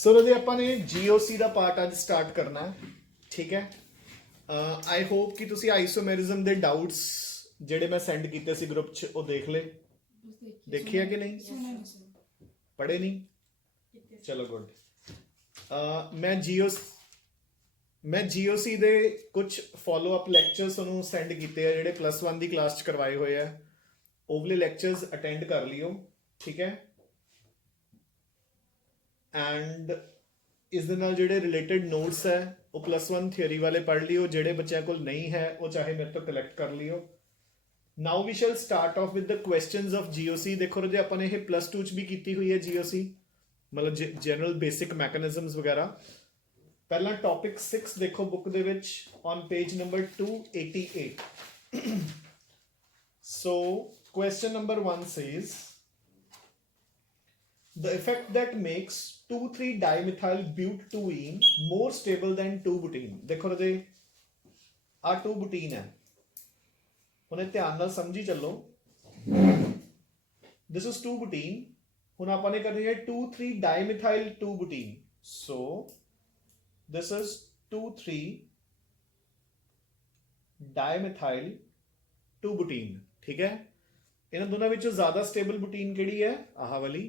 ਸੋ ਰਦੇ ਆਪਾਂ ਨੇ GOC ਦਾ part ਅੱਜ ਸਟਾਰਟ ਕਰਨਾ ਹੈ, ਠੀਕ ਹੈ। ਆਈ ਹੋਪ ਕਿ ਤੁਸੀਂ ਆਈਸੋਮੈਰਿਜ਼ਮ ਦੇ ਡਾਊਟਸ ਜਿਹੜੇ ਮੈਂ ਸੈਂਡ ਕੀਤੇ ਸੀ ਗਰੁੱਪ 'ਚ ਉਹ ਦੇਖ ਲਏ, ਦੇਖਿਆ ਕਿ ਨਹੀਂ, ਪੜ੍ਹੇ ਨਹੀਂ? ਚਲੋ ਗੁੱਡ। ਮੈਂ GOC ਦੇ ਕੁਝ ਫੋਲੋ ਅਪ ਲੈਕਚਰਸ ਤੁਹਾਨੂੰ ਸੈਂਡ ਕੀਤੇ ਆ ਜਿਹੜੇ +1 ਦੀ ਕਲਾਸ 'ਚ ਕਰਵਾਏ ਹੋਏ ਆ। ਉਹ ਵਾਲੇ ਲੈਕਚਰਸ ਅਟੈਂਡ ਕਰ ਲਿਓ, ਠੀਕ ਹੈ। ਐਂਡ ਇਸ ਦੇ ਨਾਲ ਜਿਹੜੇ ਰਿਲੇਟਡ ਨੋਟਸ ਹੈ ਉਹ +1 ਥਿਊਰੀ ਵਾਲੇ ਪੜ੍ਹ ਲਿਓ। ਜਿਹੜੇ ਬੱਚਿਆਂ ਕੋਲ ਨਹੀਂ ਹੈ ਉਹ ਚਾਹੇ ਮੇਰੇ ਤੋਂ ਕਲੈਕਟ ਕਰ ਲਿਓ। Now we shall start off with the questions of GOC। ਦੇਖੋ ਜੇ ਆਪਾਂ ਨੇ ਇਹ +2 'ਚ ਵੀ ਕੀਤੀ ਹੋਈ ਹੈ GOC, ਮਤਲਬ ਜਨਰਲ ਬੇਸਿਕ ਮੈਕੈਨਿਜ਼ਮਸ ਵਗੈਰਾ। ਪਹਿਲਾਂ ਟੌਪਿਕ 6 ਦੇਖੋ ਬੁੱਕ ਦੇ ਵਿੱਚ on page number 288। So question number 1 says the effect that makes 2,3-dimethyl butene more stable than 2-butene। देखो रजे आ 2-butene है, उन्हें ध्यान नाल समझी चलो। this is 2-butene। हुण आपां ने करनी है 2,3-dimethyl 2-butene। so this is 2,3-dimethyl 2-butene, ठीक है। ਇਹਨਾਂ ਦੋਨਾਂ ਵਿੱਚੋਂ ਜ਼ਿਆਦਾ ਸਟੇਬਲ ਬੁਟੀਨ ਕਿਹੜੀ ਹੈ? ਆਹ ਵਾਲੀ।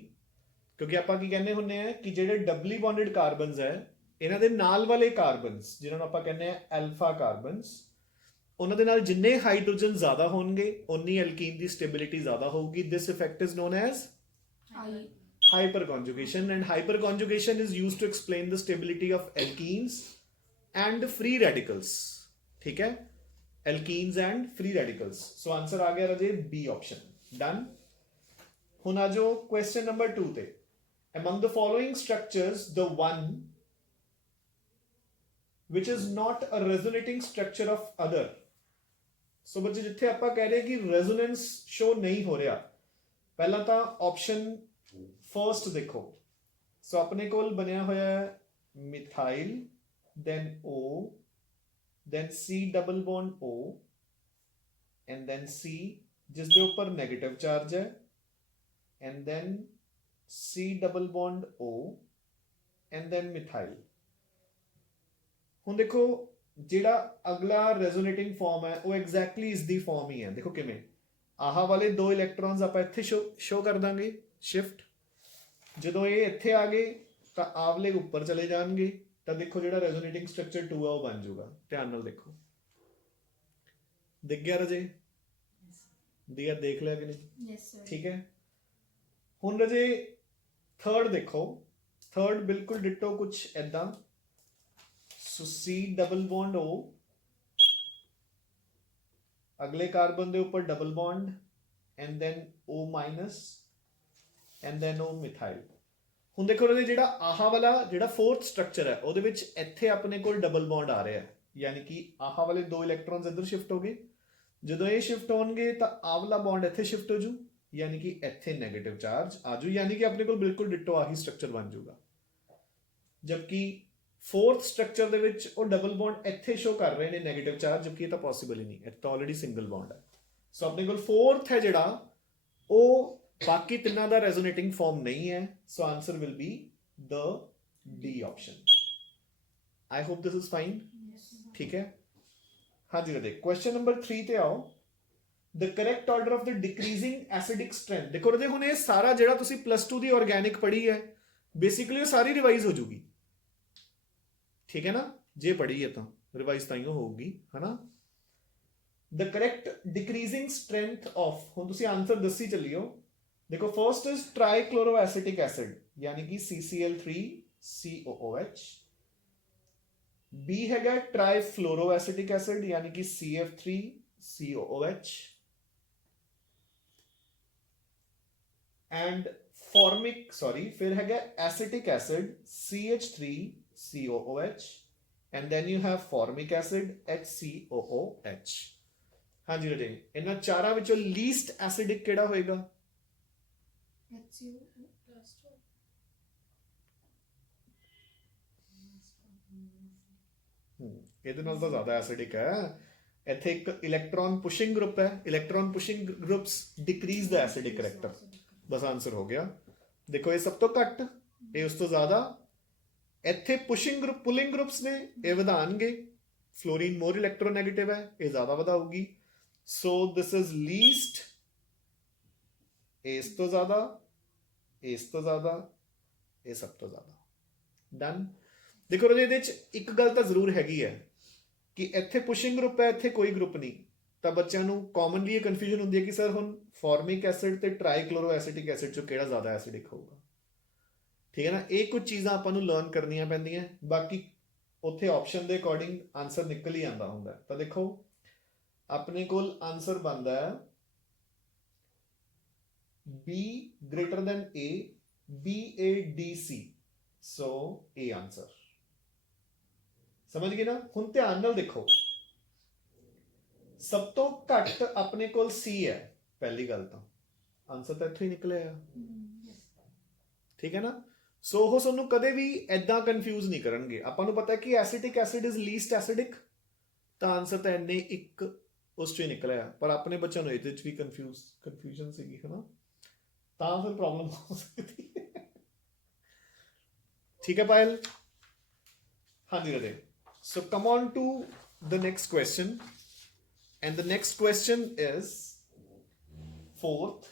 ਕਿਉਂਕਿ ਆਪਾਂ ਕੀ ਕਹਿੰਦੇ ਹੁੰਦੇ ਆ ਕਿ ਜਿਹੜੇ ਡਬਲੀ ਬੌਂਡਡ ਕਾਰਬਨਸ ਹੈ ਇਹਨਾਂ ਦੇ ਨਾਲ ਵਾਲੇ ਕਾਰਬਨਸ ਜਿਹਨਾਂ ਨੂੰ ਆਪਾਂ ਕਹਿੰਦੇ ਆ ਐਲਫਾ ਕਾਰਬਨਸ, ਉਹਨਾਂ ਦੇ ਨਾਲ ਜਿੰਨੇ ਹਾਈਡਰੋਜਨ ਜ਼ਿਆਦਾ ਹੋਣਗੇ ਉਨੀ ਐਲਕੀਨ ਦੀ ਸਟੇਬਿਲਿਟੀ ਜ਼ਿਆਦਾ ਹੋਊਗੀ। This effect is known as hyper conjugation, and hyper conjugation is used to explain the stability of alkenes and free radicals, ठीक है। alkenes and free radicals। so answer आ गया राजे B option। done। ਹੁਣ ਆ ਜਾਓ question number 2 ਤੇ। among the following structures the one which is not a resonating structure of other। so ਬੱਚੇ ਜਿੱਥੇ ਆਪਾਂ ਕਹਿ ਰਹੇ ਕਿ resonance show ਨਹੀਂ ਹੋ ਰਿਹਾ, ਪਹਿਲਾਂ ਤਾਂ option ਫਰਸਟ ਦੇਖੋ। ਸੋ ਆਪਣੇ ਕੋਲ ਬਣਿਆ ਹੋਇਆ ਹੈ methyl, then O, then C double bond O, and then C ਜਿਸ ਦੇ ਉੱਪਰ ਨੈਗੇਟਿਵ ਚਾਰਜ ਹੈ, and then C double bond O, and then methyl. ਹੁਣ ਦੇਖੋ ਜਿਹੜਾ ਅਗਲਾ ਰੈਜ਼ੋਨੇਟਿੰਗ ਫਾਰਮ ਹੈ ਉਹ ਐਗਜ਼ੈਕਟਲੀ ਇਸ ਦੀ ਫਾਰਮ ਹੀ ਹੈ। ਦੇਖੋ ਕਿਵੇਂ, ਆਹ ਵਾਲੇ 2 ਇਲੈਕਟ੍ਰੋਨਸ ਆਪਾਂ ਇੱਥੇ ਸ਼ੋ ਕਰ ਦਾਂਗੇ ਸ਼ਿਫਟ। ਜਦੋਂ ਇਹ ਇੱਥੇ ਆ ਗਏ ਤਾਂ ਆਵਲੇ ਉੱਪਰ ਚਲੇ ਜਾਣਗੇ, ਤਾਂ ਦੇਖੋ ਜਿਹੜਾ ਰੈਜ਼ੋਨੇਟਿੰਗ ਸਟਰਕਚਰ 2 ਆ ਉਹ ਬਣ ਜਾਊਗਾ। ਧਿਆਨ ਨਾਲ ਦੇਖੋ, ਦਿਖ ਗਿਆ ਰਜੇ? ਦੀਆ ਦੇਖ ਲਿਆ ਕਿ ਨਹੀਂ? ਠੀਕ ਹੈ। ਹੁਣ ਰਜੇ ਥਰਡ ਦੇਖੋ, ਥਰਡ ਬਿਲਕੁਲ ਡਿਟੋ ਕੁਛ ਏਦਾਂ। So C double bond O, ਅਗਲੇ ਕਾਰਬਨ ਦੇ ਉੱਪਰ double bond, and then O minus, and then O methyl. ਹੁਣ ਦੇਖੋ ਰਾਜੇ ਜਿਹੜਾ ਆਹ ਵਾਲਾ ਜਿਹੜਾ ਫੋਰਥ ਸਟਰਕਚਰ ਹੈ ਉਹਦੇ ਵਿੱਚ ਇੱਥੇ ਆਪਣੇ ਕੋਲ ਡਬਲ ਬੌਂਡ ਆ ਰਿਹਾ ਹੈ, ਯਾਨੀ ਕਿ ਆਹ ਵਾਲੇ 2 ਇਲੈਕਟ੍ਰੋਨਸ ਇੱਧਰ ਸ਼ਿਫਟ ਹੋ ਗਏ। ਜਦੋਂ ਇਹ ਸ਼ਿਫਟ ਹੋਣਗੇ ਤਾਂ ਆਹ ਵਾਲਾ ਬੌਂਡ ਇੱਥੇ ਸ਼ਿਫਟ ਹੋ ਜੂ, ਯਾਨੀ ਕਿ ਇੱਥੇ ਨੈਗੇਟਿਵ ਚਾਰਜ ਆ ਜੂ, ਯਾਨੀ ਕਿ ਆਪਣੇ ਕੋਲ ਬਿਲਕੁਲ ਡਿਟੋ ਆਹੀ ਸਟਰਕਚਰ ਬਣ ਜਾਊਗਾ। ਜਦਕਿ ਫੋਰਥ ਸਟਰਕਚਰ ਦੇ ਵਿੱਚ ਉਹ ਡਬਲ ਬੌਂਡ ਇੱਥੇ ਸ਼ੋ ਕਰ ਰਹੇ ਨੇ ਨੈਗੇਟਿਵ ਚਾਰਜ, ਜਦਕਿ ਇਹ ਤਾਂ ਪੋਸੀਬਲ ਹੀ ਨਹੀਂ, ਇਹ ਤਾਂ ਆਲਰੇਡੀ ਸਿੰਗਲ ਬੌਂਡ ਹੈ। ਸੋ ਆਪਣੇ ਕੋਲ ਫੋਰਥ ਹੈ ਜਿਹੜਾ ਉਹ ਬਾਕੀ ਤਿੰਨਾਂ ਦਾ ਰੈਜ਼ੋਨੇਟਿੰਗ ਫਾਰਮ ਨਹੀਂ ਹੈ। So answer will be the D option. I hope this is fine, ਠੀਕ ਹੈ। ਹਾਂਜੀ ਰਦੇ ਕੁਐਸਚਨ ਨੰਬਰ 3 ਤੇ ਆਓ। The correct order of the decreasing acidic strength. ਦੇਖੋ ਰਦੇ ਹੁਣ ਇਹ ਸਾਰਾ ਜਿਹੜਾ ਤੁਸੀਂ +2 ਦੀ ਆਰਗੈਨਿਕ ਪੜ੍ਹੀ ਹੈ ਬੇਸਿਕਲੀ ਉਹ ਸਾਰੀ ਰਿਵਾਈਜ਼ ਹੋ ਜੂਗੀ, ਠੀਕ ਹੈ ਨਾ। ਜੇ ਪੜ੍ਹੀ ਹੈ ਤਾਂ ਰਿਵਾਈਜ਼ ਤਾਂ ਹੀ ਹੋਊਗੀ, ਹਨਾ। ਦ ਕਰੈਕਟ ਡਿਕਰੀਜ਼ਿੰਗ ਸਟਰੈਂਥ ਆਫ, ਹੁਣ ਤੁਸੀਂ ਆਨਸਰ ਦੱਸੀ ਚੱਲਿਓ। देखो फर्स्ट इज ट्राइक्लोरोएसिटिक एसिड यानी कि CCl3COOH। बी हैगा ट्राइफ्लोरोएसिटिक एसिड यानी कि CF3COOH। एंड फिर हैगा acetic acid CH3COOH, and then you have formic acid HCOOH। हाँ जी राजे, इन्हां चारां विचों लीस्ट एसिडिक किहड़ा होएगा? ਇਹਦੇ ਨਾਲ ਤਾਂ ਜ਼ਿਆਦਾ ਐਸਿਡਿਕ ਹੈ। ਇੱਥੇ ਇੱਕ ਇਲੈਕਟ੍ਰੋਨ ਪੁਸ਼ਿੰਗ ਗਰੁੱਪ ਹੈ, ਇਲੈਕਟ੍ਰੋਨ ਪੁਸ਼ਿੰਗ ਗਰੁੱਪਸ ਡਿਕਰੀਜ਼ ਦ ਐਸਿਡਿਕ ਕਰੈਕਟਰ। ਬਸ ਆਨਸਰ ਹੋ ਗਿਆ। ਦੇਖੋ ਇਹ ਸਭ ਤੋਂ ਘੱਟ, ਇਹ ਉਸ ਤੋਂ ਜ਼ਿਆਦਾ, ਇੱਥੇ ਪੁਸ਼ਿੰਗ ਗਰੁੱਪ ਪੁਲਿੰਗ ਗਰੁੱਪਸ ਨੇ, ਇਹ ਵਧਾਣਗੇ। ਫਲੋਰੀਨ ਮੋਰ ਇਲੈਕਟ੍ਰੋਨੈਗੇਟਿਵ ਹੈ, ਇਹ ਜ਼ਿਆਦਾ ਵਧਾਊਗੀ। ਸੋ ਦਿਸ ਇਜ਼ ਲੀਸਟ, ਇਸ ਤੋਂ ਜ਼ਿਆਦਾ, ਇਸ ਤੋਂ ਜ਼ਿਆਦਾ, ਇਹ ਸਭ ਤੋਂ ਜ਼ਿਆਦਾ। ਡਨ। ਦੇਖੋ ਰਾਜੇ, ਇਹਦੇ 'ਚ ਇੱਕ ਗੱਲ ਤਾਂ ਜ਼ਰੂਰ ਹੈਗੀ ਹੈ ਕਿ ਇੱਥੇ ਪੁਸ਼ਿੰਗ ਗਰੁੱਪ ਹੈ, ਇੱਥੇ ਕੋਈ ਗਰੁੱਪ ਨਹੀਂ, ਤਾਂ ਬੱਚਿਆਂ ਨੂੰ ਕਾਮਨਲੀ ਇਹ ਕਨਫਿਊਜ਼ਨ ਹੁੰਦੀ ਹੈ ਕਿ ਸਰ ਹੁਣ ਫਾਰਮਿਕ ਐਸਿਡ ਤੇ ਟ੍ਰਾਈਕਲੋਰੋਐਸਿਟਿਕ ਐਸਿਡ 'ਚੋਂ ਕਿਹੜਾ ਜ਼ਿਆਦਾ ਐਸਿਡਿਕ ਹੋਊਗਾ। ਠੀਕ ਹੈ ਨਾ, ਇਹ ਕੁਝ ਚੀਜ਼ਾਂ ਆਪਾਂ ਨੂੰ ਲਰਨ ਕਰਨੀਆਂ ਪੈਂਦੀਆਂ, ਬਾਕੀ ਉੱਥੇ ਆਪਸ਼ਨ ਦੇ ਅਕੋਰਡਿੰਗ ਆਨਸਰ ਨਿਕਲ ਹੀ ਆਉਂਦਾ ਹੁੰਦਾ। ਤਾਂ ਦੇਖੋ ਆਪਣੇ ਕੋਲ ਆਨਸਰ ਬਣਦਾ ਹੈ B greater than A, BADC, ਸੋ ਇਹ ਆਨਸਰ। ਸਮਝ ਗਏ ਨਾ। ਹੁਣ ਧਿਆਨ ਨਾਲ ਦੇਖੋ, ਸਭ ਤੋਂ ਘੱਟ ਆਪਣੇ ਕੋਲ C ਹੈ, ਪਹਿਲੀ ਗੱਲ ਤਾਂ ਆਨਸਰ ਤਾਂ ਇੱਥੋਂ ਹੀ ਨਿਕਲਿਆ। ਠੀਕ ਹੈ ਨਾ। ਸੋ ਉਹ ਸਾਨੂੰ ਕਦੇ ਵੀ ਐਦਾਂ ਕਨਫਿਊਜ਼ ਨਹੀਂ ਕਰਨਗੇ। ਆਪਾਂ ਨੂੰ ਪਤਾ ਕਿ ਐਸਿਟਿਕ ਐਸਿਡ ਇਜ਼ ਲੀਸਟ ਐਸਿਡਿਕ, ਤਾਂ ਆਨਸਰ ਤਾਂ ਇੰਨੇ ਇੱਕ ਉਸ 'ਚੋਂ ਹੀ ਨਿਕਲਿਆ। ਪਰ ਆਪਣੇ ਬੱਚਿਆਂ ਨੂੰ ਇਹਦੇ 'ਚ ਵੀ ਕਨਫਿਊਜ਼ਨ ਸੀਗੀ, ਹੈ ਨਾ, ਤਾਂ ਫਿਰ ਪ੍ਰੋਬਲਮ ਹੋ ਸਕਦੀ ਹੈ। ਠੀਕ ਹੈ ਪਾਇਲ? ਹਾਂਜੀ ਰਾਜੇ। So come on to the next question, and the next question is fourth,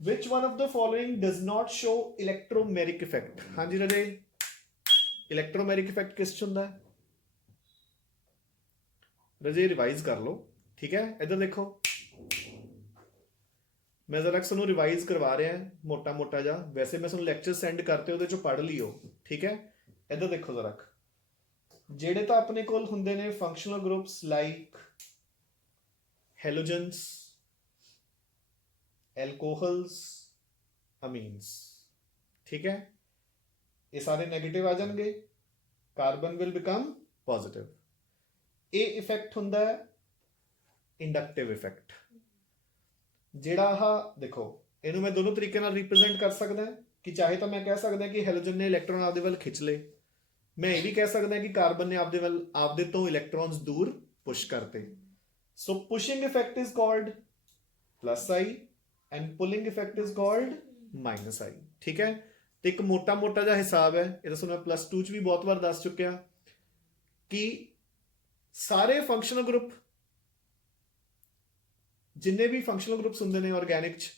which one of the following does not show electromeric effect? ਹਾਂਜੀ ਰਾਜੇ, ਇਲੈਕਟ੍ਰੋਮੈਰਿਕ ਇਫੈਕਟ ਕਿਸ 'ਚ ਹੁੰਦਾ ਹੈ ਰਾਜੇ? ਰਿਵਾਈਜ਼ ਕਰ ਲਓ। ਠੀਕ ਹੈ, ਇੱਧਰ ਦੇਖੋ, ਮੈਂ ਜ਼ਰਾ ਤੁਹਾਨੂੰ ਰਿਵਾਈਜ਼ ਕਰਵਾ ਰਿਹਾ ਮੋਟਾ ਮੋਟਾ ਜਿਹਾ। ਵੈਸੇ ਮੈਂ ਤੁਹਾਨੂੰ ਲੈਕਚਰ ਸੈਂਡ ਕਰਤੇ, ਉਹਦੇ 'ਚੋਂ ਪੜ੍ਹ ਲਿਓ। ਠੀਕ ਹੈ, ਇੱਧਰ ਦੇਖੋ ਜ਼ਰਾ। ਜਿਹੜੇ ਤਾਂ ਆਪਣੇ ਕੋਲ ਹੁੰਦੇ ਨੇ ਫੰਕਸ਼ਨਲ ਗਰੁੱਪਸ ਲਾਈਕ ਹੈਲੋਜਨਸ, ਐਲਕੋਹਲਸ, ਅਮੀਨਸ, ਠੀਕ ਹੈ, ਇਹ ਸਾਰੇ ਨੈਗੇਟਿਵ ਆ ਜਾਣਗੇ, ਕਾਰਬਨ ਵਿਲ ਬਿਕਮ ਪੋਜ਼ਿਟਿਵ। ਇਹ ਇਫੈਕਟ ਹੁੰਦਾ ਹੈ ਇੰਡਕਟਿਵ ਇਫੈਕਟ। ਜਿਹੜਾ ਆਹ ਦੇਖੋ, ਇਹਨੂੰ ਮੈਂ ਦੋਨੋਂ ਤਰੀਕੇ ਨਾਲ ਰਿਪਰੈਜ਼ੈਂਟ ਕਰ ਸਕਦਾ ਕਿ ਚਾਹੇ ਤਾਂ ਮੈਂ ਕਹਿ ਸਕਦਾ ਕਿ ਹੈਲੋਜਨ ਨੇ ਇਲੈਕਟ੍ਰੋਨ ਆਪਦੇ ਵੱਲ ਖਿੱਚ ਲਏ, ਮੈਂ ਇਹ ਵੀ ਕਹਿ ਸਕਦਾ ਕਿ ਕਾਰਬਨ ਨੇ ਆਪਦੇ ਤੋਂ ਇਲੈਕਟ੍ਰੋਨਸ ਦੂਰ ਪੁਸ਼ ਕਰਤੇ। So pushing effect is called plus I and pulling effect is called minus I. ਠੀਕ ਹੈ, ਤੇ ਇੱਕ ਮੋਟਾ ਮੋਟਾ ਜਿਹਾ ਹਿਸਾਬ ਹੈ, ਇਹ ਤਾਂ ਤੁਹਾਨੂੰ ਮੈਂ ਪਲੱਸ 2 'ਚ ਵੀ ਬਹੁਤ ਵਾਰ ਦੱਸ ਚੁੱਕਿਆ ਕਿ ਸਾਰੇ ਫੰਕਸ਼ਨਲ ਗਰੁੱਪ, ਜਿੰਨੇ ਵੀ ਫੰਕਸ਼ਨਲ ਗਰੁੱਪਸ ਹੁੰਦੇ ਨੇ ਆਰਗੈਨਿਕ 'ਚ,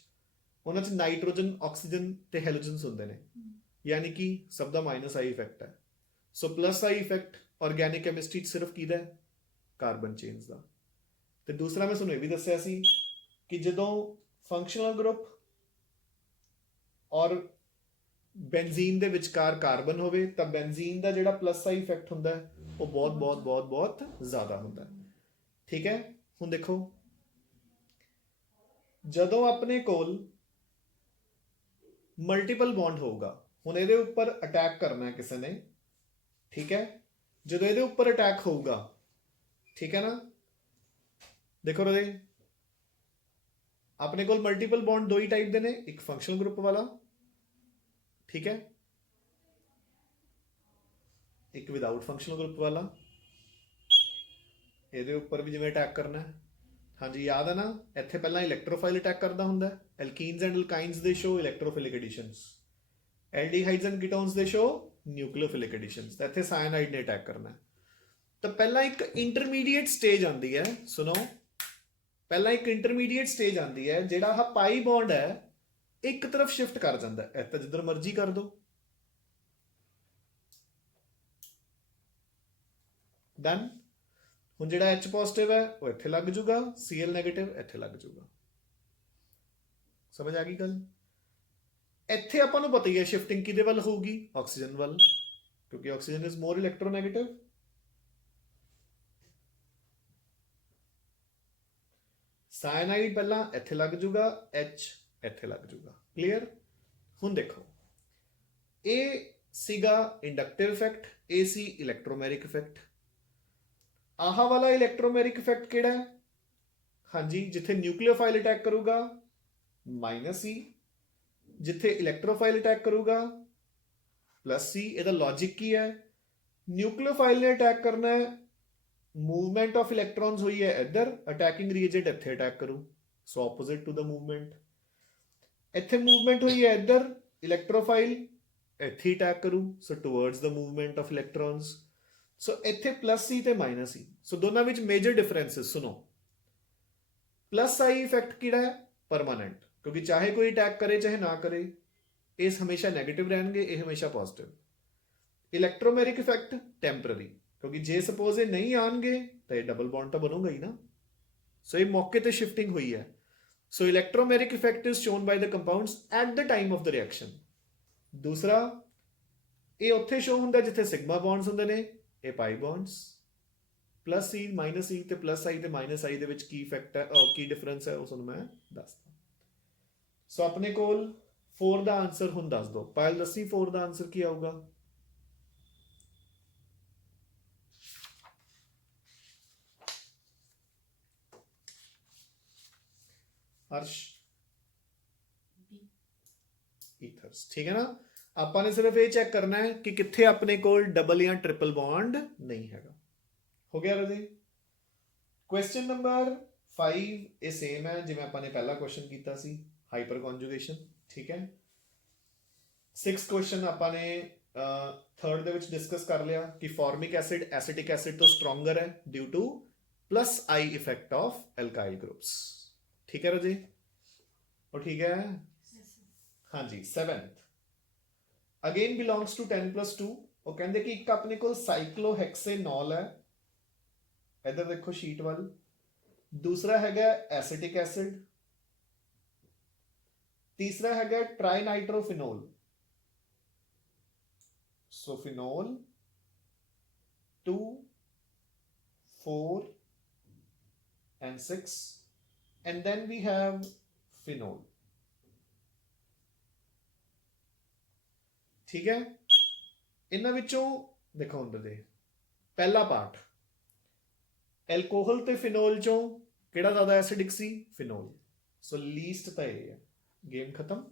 ਉਹਨਾਂ 'ਚ ਨਾਈਟ੍ਰੋਜਨ, ਆਕਸੀਜਨ ਤੇ ਹੈਲੋਜਨਸ ਹੁੰਦੇ ਨੇ, ਯਾਨੀ ਕਿ ਸਭ ਦਾ ਮਾਈਨਸ ਆਈ ਇਫੈਕਟ ਹੈ। ਸੋ plus I effect organic chemistry 'ਚ ਸਿਰਫ ਕਿਹਦਾ ਹੈ? ਕਾਰਬਨ ਚੇਨਸ ਦਾ। ਤੇ ਦੂਸਰਾ ਮੈਂ ਤੁਹਾਨੂੰ ਇਹ ਵੀ ਦੱਸਿਆ ਸੀ ਕਿ ਜਦੋਂ ਫੰਕਸ਼ਨਲ ਗਰੁੱਪ ਔਰ ਬੈਂਜ਼ੀਨ ਦੇ ਵਿਚਕਾਰ ਕਾਰਬਨ ਹੋਵੇ ਤਾਂ ਬੈਂਜ਼ੀਨ ਦਾ ਜਿਹੜਾ ਪਲੱਸ ਆਈ ਇਫੈਕਟ ਹੁੰਦਾ ਹੈ ਉਹ ਬਹੁਤ ਬਹੁਤ ਬਹੁਤ ਬਹੁਤ ਜ਼ਿਆਦਾ ਹੁੰਦਾ ਹੈ। ਠੀਕ ਹੈ, ਹੁਣ ਦੇਖੋ, ਜਦੋਂ ਆਪਣੇ ਕੋਲ ਮਲਟੀਪਲ ਬੌਂਡ ਹੋਊਗਾ, ਹੁਣ ਇਹਦੇ ਉੱਪਰ ਅਟੈਕ ਕਰਨਾ ਹੈ ਕਿਸੇ ਨੇ, ਠੀਕ ਹੈ, ਜਦੋਂ ਇਹਦੇ ਉੱਪਰ ਅਟੈਕ ਹੋਊਗਾ, ਠੀਕ ਹੈ ਨਾ, ਦੇਖੋ ਰਾਜੇ, ਆਪਣੇ ਕੋਲ ਮਲਟੀਪਲ ਬੌਂਡ ਦੋ ਹੀ ਟਾਈਪ ਦੇ ਨੇ, ਇੱਕ ਫੰਕਸ਼ਨਲ ਗਰੁੱਪ ਵਾਲਾ, ਠੀਕ ਹੈ, ਇੱਕ ਵਿਦਾਊਟ ਫੰਕਸ਼ਨਲ ਗਰੁੱਪ ਵਾਲਾ। ਇਹਦੇ ਉੱਪਰ ਵੀ ਜਿਵੇਂ ਅਟੈਕ ਕਰਨਾ ਹੈ, ਹਾਂਜੀ ਯਾਦ ਹੈ ਨਾ, ਇੱਥੇ ਪਹਿਲਾਂ ਇਲੈਕਟ੍ਰੋਫਾਈਲ ਅਟੈਕ ਕਰਦਾ ਹੁੰਦਾ। ਐਲਕੀਨਸ ਐਂਡ ਐਲਕਾਈਨਸ ਦੇ ਸ਼ੋ ਇਲੈਕਟ੍ਰੋਫਿਲਿਕ ਐਡੀਸ਼ਨਸ, ਐਲਡੀਹਾਈਡਸ ਐਂਡ ਕੀਟੋਨਸ ਦੇ ਸ਼ੋ ਨਿਊਕਲੀਓਫਿਲਿਕ ਐਡੀਸ਼ਨਸ। ਤਾਂ ਇੱਥੇ ਸਾਇਨਾਈਡ ਨੇ ਅਟੈਕ ਕਰਨਾ। ਤਾਂ ਪਹਿਲਾਂ ਇੱਕ ਇੰਟਰਮੀਡੀਏਟ ਸਟੇਜ ਆਉਂਦੀ ਹੈ, ਸੁਣੋ, ਪਹਿਲਾਂ ਇੱਕ ਇੰਟਰਮੀਡੀਏਟ ਸਟੇਜ ਆਉਂਦੀ ਹੈ, ਜਿਹੜਾ ਆਹ ਪਾਈ ਬੌਂਡ ਹੈ ਇੱਕ ਤਰਫ ਸ਼ਿਫਟ ਕਰ ਜਾਂਦਾ ਹੈ, ਤਾਂ ਜਿੱਧਰ ਮਰਜ਼ੀ ਕਰ ਦੋ। ਡਨ। ਹੁਣ ਜਿਹੜਾ H ਪੋਜ਼ਿਟਿਵ ਹੈ ਉਹ ਇੱਥੇ ਲੱਗ ਜੂਗਾ, Cl ਨੈਗੇਟਿਵ ਇੱਥੇ ਲੱਗ ਜੂਗਾ। ਸਮਝ ਆ ਗਈ ਗੱਲ? ਇੱਥੇ ਆਪਾਂ ਨੂੰ ਪਤਾ ਹੀ ਹੈ ਸ਼ਿਫਟਿੰਗ ਕਿਹਦੇ ਵੱਲ ਹੋਊਗੀ? ਆਕਸੀਜਨ ਵੱਲ, ਕਿਉਂਕਿ oxygen is more electronegative. Cyanide ਪਹਿਲਾਂ ਇੱਥੇ ਲੱਗ ਜੂਗਾ, H ਇੱਥੇ ਲੱਗ ਜੂਗਾ। ਕਲੀਅਰ? ਹੁਣ ਦੇਖੋ, ਇਹ ਸੀਗਾ ਇੰਡਕਟਿਵ ਇਫੈਕਟ, ਇਹ ਸੀ ਇਲੈਕਟ੍ਰੋਮੈਰਿਕ ਇਫੈਕਟ। ਆਹ ਵਾਲਾ ਇਲੈਕਟ੍ਰੋਮੈਰਿਕ ਇਫੈਕਟ ਕਿਹੜਾ ਹੈ? ਹਾਂਜੀ, ਜਿੱਥੇ ਨਿਊਕਲੀਓਫਾਈਲ ਅਟੈਕ ਕਰੂਗਾ ਮਾਈਨਸ E, ਜਿੱਥੇ ਇਲੈਕਟ੍ਰੋਫਾਈਲ ਅਟੈਕ ਕਰੂਗਾ ਪਲੱਸ C। ਇਹਦਾ ਲੌਜਿਕ ਕੀ ਹੈ? ਨਿਊਕਲੀਓਫਾਈਲ ਨੇ ਅਟੈਕ ਕਰਨਾ ਹੈ, ਮੂਵਮੈਂਟ ਆਫ ਇਲੈਕਟ੍ਰੋਨਸ ਹੋਈ ਹੈ ਇੱਧਰ, ਅਟੈਕਿੰਗ ਰੀਏਜੈਂਟ ਇੱਥੇ ਅਟੈਕ ਕਰੂ, ਸੋ ਆਪੋਜ਼ਿਟ ਟੂ ਦਾ ਮੂਵਮੈਂਟ। ਇੱਥੇ ਮੂਵਮੈਂਟ ਹੋਈ ਹੈ ਇੱਧਰ, ਇਲੈਕਟ੍ਰੋਫਾਈਲ ਇੱਥੇ ਅਟੈਕ ਕਰੂ, ਸੋ ਟੁਵਰਡਸ ਦ ਮੂਵਮੈਂਟ ਆਫ ਇਲੈਕਟ੍ਰॉन्स। ਸੋ ਇੱਥੇ ਪਲੱਸ ਸੀ ਤੇ ਮਾਈਨਸ ਸੀ, ਸੋ ਦੋਨਾਂ ਵਿੱਚ ਮੇਜਰ ਡਿਫਰੈਂਸਸ ਸੁਣੋ। ਪਲੱਸ ਆਈ ਇਫੈਕਟ ਕਿਹੜਾ ਹੈ? ਪਰਮਾਨੈਂਟ, ਕਿਉਂਕਿ ਚਾਹੇ ਕੋਈ ਅਟੈਕ ਕਰੇ ਚਾਹੇ ਨਾ ਕਰੇ, ਇਹ ਹਮੇਸ਼ਾ ਨੈਗੇਟਿਵ ਰਹਿਣਗੇ, ਇਹ ਹਮੇਸ਼ਾ ਪੋਜ਼ਿਟਿਵ। ਇਲੈਕਟ੍ਰੋਮੈਰਿਕ ਇਫੈਕਟ ਟੈਂਪਰਰੀ, ਕਿਉਂਕਿ ਜੇ ਸਪੋਜ਼ ਇਹ ਨਹੀਂ ਆਣਗੇ ਤਾਂ ਇਹ ਡਬਲ ਬੌਂਡ ਤਾਂ ਬਣੂਗਾ ਹੀ ਨਾ, ਸੋ ਇਹ ਮੌਕੇ ਤੇ ਸ਼ਿਫਟਿੰਗ ਹੋਈ ਹੈ। So electromeric effect is shown by the compounds at the time of the reaction. ਦੂਸਰਾ, ਇਹ ਉੱਥੇ ਸ਼ੋ ਹੁੰਦਾ ਜਿੱਥੇ ਸਿਗਮਾ ਬੌਂਡਸ ਹੁੰਦੇ ਨੇ, ਇਹ ਪਾਈ ਬੌਂਡਸ। ਪਲੱਸ ਸੀ ਮਾਈਨਸ ਸੀ ਤੇ ਪਲੱਸ ਆਈ ਤੇ ਮਾਈਨਸ ਆਈ ਦੇ ਵਿੱਚ ਕੀ ਇਫੈਕਟ ਹੈ, ਕੀ ਡਿਫਰੈਂਸ ਹੈ, ਉਹ ਤੁਹਾਨੂੰ ਮੈਂ ਦੱਸਦਾ। ਸੋ ਆਪਣੇ ਕੋਲ 4 ਦਾ ਆਨਸਰ ਹੁਣ ਦੱਸ ਦਿਓ। ਪਾਇਲ ਦੱਸੀ 4 ਦਾ ਆਨਸਰ ਕੀ ਆਊਗਾ? ਹਰਸ਼? ਈਥਰਸ, ਠੀਕ ਹੈ ਨਾ। ਆਪਾਂ ਨੇ ਸਿਰਫ ਇਹ ਚੈੱਕ ਕਰਨਾ ਹੈ ਕਿ ਕਿੱਥੇ ਆਪਣੇ ਕੋਲ ਡਬਲ ਜਾਂ ਟ੍ਰਿਪਲ ਬੌਂਡ ਨਹੀਂ ਹੈਗਾ। ਹੋ ਗਿਆ ਰਾਜੇ। ਕੁਐਸਚਨ ਨੰਬਰ 5 ਇਹ ਸੇਮ ਹੈ ਜਿਵੇਂ ਆਪਾਂ ਨੇ ਪਹਿਲਾ ਕੁਐਸਚਨ ਕੀਤਾ ਸੀ, ਹਾਈਪਰ ਕੌਨਜੂਗੇਸ਼ਨ, ਠੀਕ ਹੈ। 6th ਕੁਐਸਚਨ ਆਪਾਂ ਨੇ 3rd ਦੇ ਵਿੱਚ ਡਿਸਕਸ ਕਰ ਲਿਆ ਕਿ ਫਾਰਮਿਕ ਐਸਿਡ ਐਸਿਟਿਕ ਐਸਿਡ ਤੋਂ ਸਟਰੋਂਗਰ ਹੈ due to plus I effect of alkyl groups, ਠੀਕ ਹੈ ਰਾਜੇ। ਉਹ ਠੀਕ ਹੈ, ਹਾਂਜੀ। 7th again belongs to 10+2। ਉਹ ਕਹਿੰਦੇ ਕਿ ਇੱਕ ਆਪਣੇ ਕੋਲ ਸਾਈਕਲੋਹੈਕਸੇਨੋਲ ਹੈ, ਇਧਰ ਦੇਖੋ ਸ਼ੀਟ ਵੱਲ। ਦੂਸਰਾ ਹੈਗਾ ਐਸਿਟਿਕ ਐਸਿਡ, ਤੀਸਰਾ ਹੈਗਾ ਟ੍ਰਾਈਨਾਈਟ੍ਰੋਫਿਨੋਲ। ਸੋ ਫਿਨੋਲ 2, 4 and 6 and then we have phenol, ਠੀਕ ਹੈ। ਇਹਨਾਂ ਵਿੱਚੋਂ ਦੇਖੋ ਅੰਦਰ ਦੇ ਪਹਿਲਾ ਪਾਰਟ, ਐਲਕੋਹਲ ਤੇ ਫਿਨੋਲ ਚੋਂ ਕਿਹੜਾ ਜ਼ਿਆਦਾ ਐਸਿਡਿਕ ਸੀ? ਫਿਨੋਲ। ਸੋ ਲੀਸਟ ਤਾਂ ਇਹ ਹੈ, ਗੇਮ ਖਤਮ,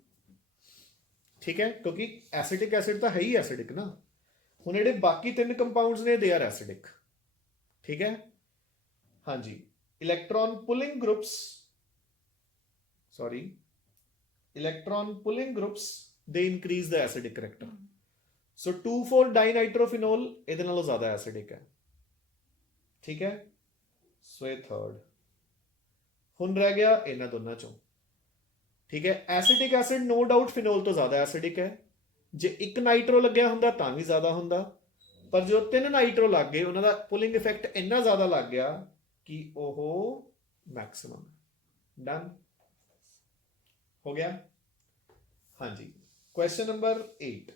ਠੀਕ ਹੈ, ਕਿਉਂਕਿ ਐਸਿਡਿਕ ਐਸਿਡ ਤਾਂ ਹੈ ਹੀ ਐਸਿਡਿਕ ਨਾ। ਹੁਣ ਜਿਹੜੇ ਬਾਕੀ 3 ਕੰਪਾਊਂਡਸ ਨੇ ਦੇ ਆਰ ਐਸਿਡਿਕ, ਠੀਕ ਹੈ। ਹਾਂਜੀ, ਇਲੈਕਟ੍ਰੋਨ ਪੁਲਿੰਗ ਗਰੁੱਪਸ, ਸੌਰੀ ਇਲੈਕਟ੍ਰੋਨ ਪੁਲਿੰਗ ਗਰੁੱਪਸ ਦੇ ਇਨਕਰੀਜ਼ ਦਾ ਐਸਿਡਿਕ ਕਰੈਕਟਰ। ਸੋ 2,4 ਡਾਈਨਾਈਟ੍ਰੋਫਿਨੋਲ ਇਹਦੇ ਨਾਲੋਂ ਜ਼ਿਆਦਾ ਐਸਿਡਿਕ ਹੈ, ਠੀਕ ਹੈ। ਸੋ ਇਹ 3rd। ਹੁਣ ਰਹਿ ਗਿਆ ਇਹਨਾਂ ਦੋਨਾਂ ਚੋਂ, ਠੀਕ ਹੈ। ਐਸਿਟਿਕ ਐਸਿਡ ਨੋ ਡਾਊਟ ਫਿਨੋਲ ਤੋਂ ਜ਼ਿਆਦਾ ਐਸਿਡਿਕ ਹੈ। ਜੇ ਇੱਕ ਨਾਈਟਰੋ ਲੱਗਿਆ ਹੁੰਦਾ ਤਾਂ ਵੀ ਜ਼ਿਆਦਾ ਹੁੰਦਾ, ਪਰ ਜੋ 3 ਨਾਈਟਰੋ ਲੱਗ ਗਏ ਉਹਨਾਂ ਦਾ ਪੁਲਿੰਗ ਇਫੈਕਟ ਇੰਨਾ ਜ਼ਿਆਦਾ ਲੱਗ ਗਿਆ ਕਿ ਉਹ ਮੈਕਸਿਮਮ। ਡਨ ਹੋ ਗਿਆ, ਹਾਂਜੀ। Question number 8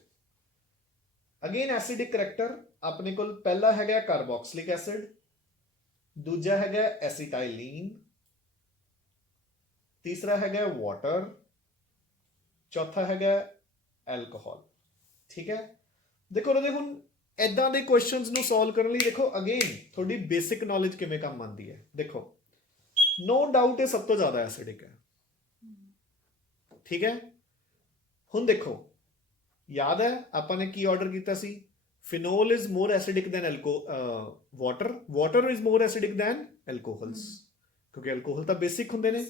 again acidic character. ਆਪਣੇ ਕੋਲ ਪਹਿਲਾ ਹੈਗਾ ਕਾਰਬੋਕਸਿਲਿਕ ਐਸਿਡ, ਦੂਜਾ ਹੈਗਾ ਐਸੀਟਾਈਲੀਨ, ਤੀਸਰਾ ਹੈਗਾ ਵਾਟਰ, ਚੌਥਾ ਹੈਗਾ ਐਲਕੋਹਲ, ਠੀਕ ਹੈ। ਦੇਖੋ ਰਾਜੇ ਹੁਣ ਇਦਾਂ ਦੇ ਕੁਐਸਚਨਸ ਨੂੰ ਸੋਲਵ ਕਰਨ ਲਈ ਦੇਖੋ ਅਗੇਨ ਤੁਹਾਡੀ ਬੇਸਿਕ ਨੌਲੇਜ ਕਿਵੇਂ ਕੰਮ ਆਉਂਦੀ ਹੈ। ਦੇਖੋ ਨੋ ਡਾਊਟ ਇਹ ਸਭ ਤੋਂ ਜ਼ਿਆਦਾ ਐਸਿਡਿਕ ਹੈ, ਠੀਕ ਹੈ। ਹੁਣ ਦੇਖੋ ਯਾਦ ਹੈ ਆਪਾਂ ਨੇ ਕੀ ਆਰਡਰ ਕੀਤਾ ਸੀ? Phenol is more acidic than water, water is more acidic than alcohols, ਕਿਉਂਕਿ ਐਲਕੋਹਲ ਤਾਂ ਬੇਸਿਕ ਹੁੰਦੇ ਨੇ।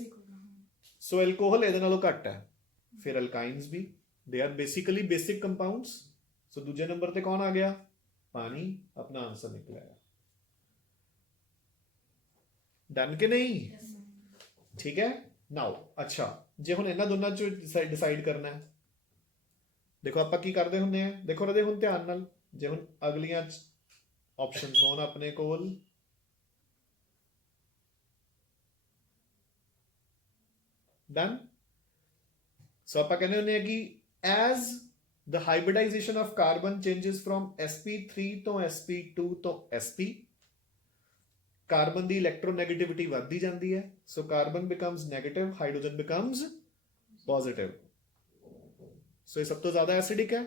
ਸੋ ਐਲਕੋਹਲ ਇਹਦੇ ਨਾਲੋਂ ਘੱਟ ਹੈ। ਫਿਰ ਅਲਕਾਈਨਸ ਵੀ, they are basically basic compounds. So ਦੂਜੇ ਨੰਬਰ ਤੇ ਕੌਣ ਆ ਗਿਆ? ਪਾਣੀ। ਆਪਣਾ ਆਂਸਰ ਨਿਕਲਿਆ। ਡਨ ਕਿ ਨਹੀਂ? ਠੀਕ ਹੈ। ਨਾਓ ਅੱਛਾ, ਜੇ ਹੁਣ ਇਹਨਾਂ ਦੋਨਾਂ ਚੋਂ ਡਿਸਾਈਡ ਕਰਨਾ ਹੈ, ਦੇਖੋ ਆਪਾਂ ਕੀ ਕਰਦੇ ਹੁੰਦੇ ਆ। ਦੇਖੋ ਰਾਜੇ ਹੁਣ ਧਿਆਨ ਨਾਲ, ਜੇ ਹੁਣ ਅਗਲੀਆਂ ਆਪਸ਼ਨਸ ਹੋਣ ਆਪਣੇ ਕੋਲ, ਡਨ। ਸੋ ਆਪਾਂ ਕਹਿੰਦੇ ਹੁੰਦੇ ਆ ਕਿ as the hybridization of carbon changes from sp3 ਤੋਂ sp2 ਤੋਂ sp, ਕਾਰਬਨ ਦੀ ਇਲੈਕਟ੍ਰੋਨੈਗੇਟਿਵਿਟੀ ਵੱਧਦੀ ਜਾਂਦੀ ਹੈ। So carbon becomes negative, hydrogen becomes positive. So ਇਹ ਸਭ ਤੋਂ ਜ਼ਿਆਦਾ ਐਸਿਡਿਕ ਹੈ।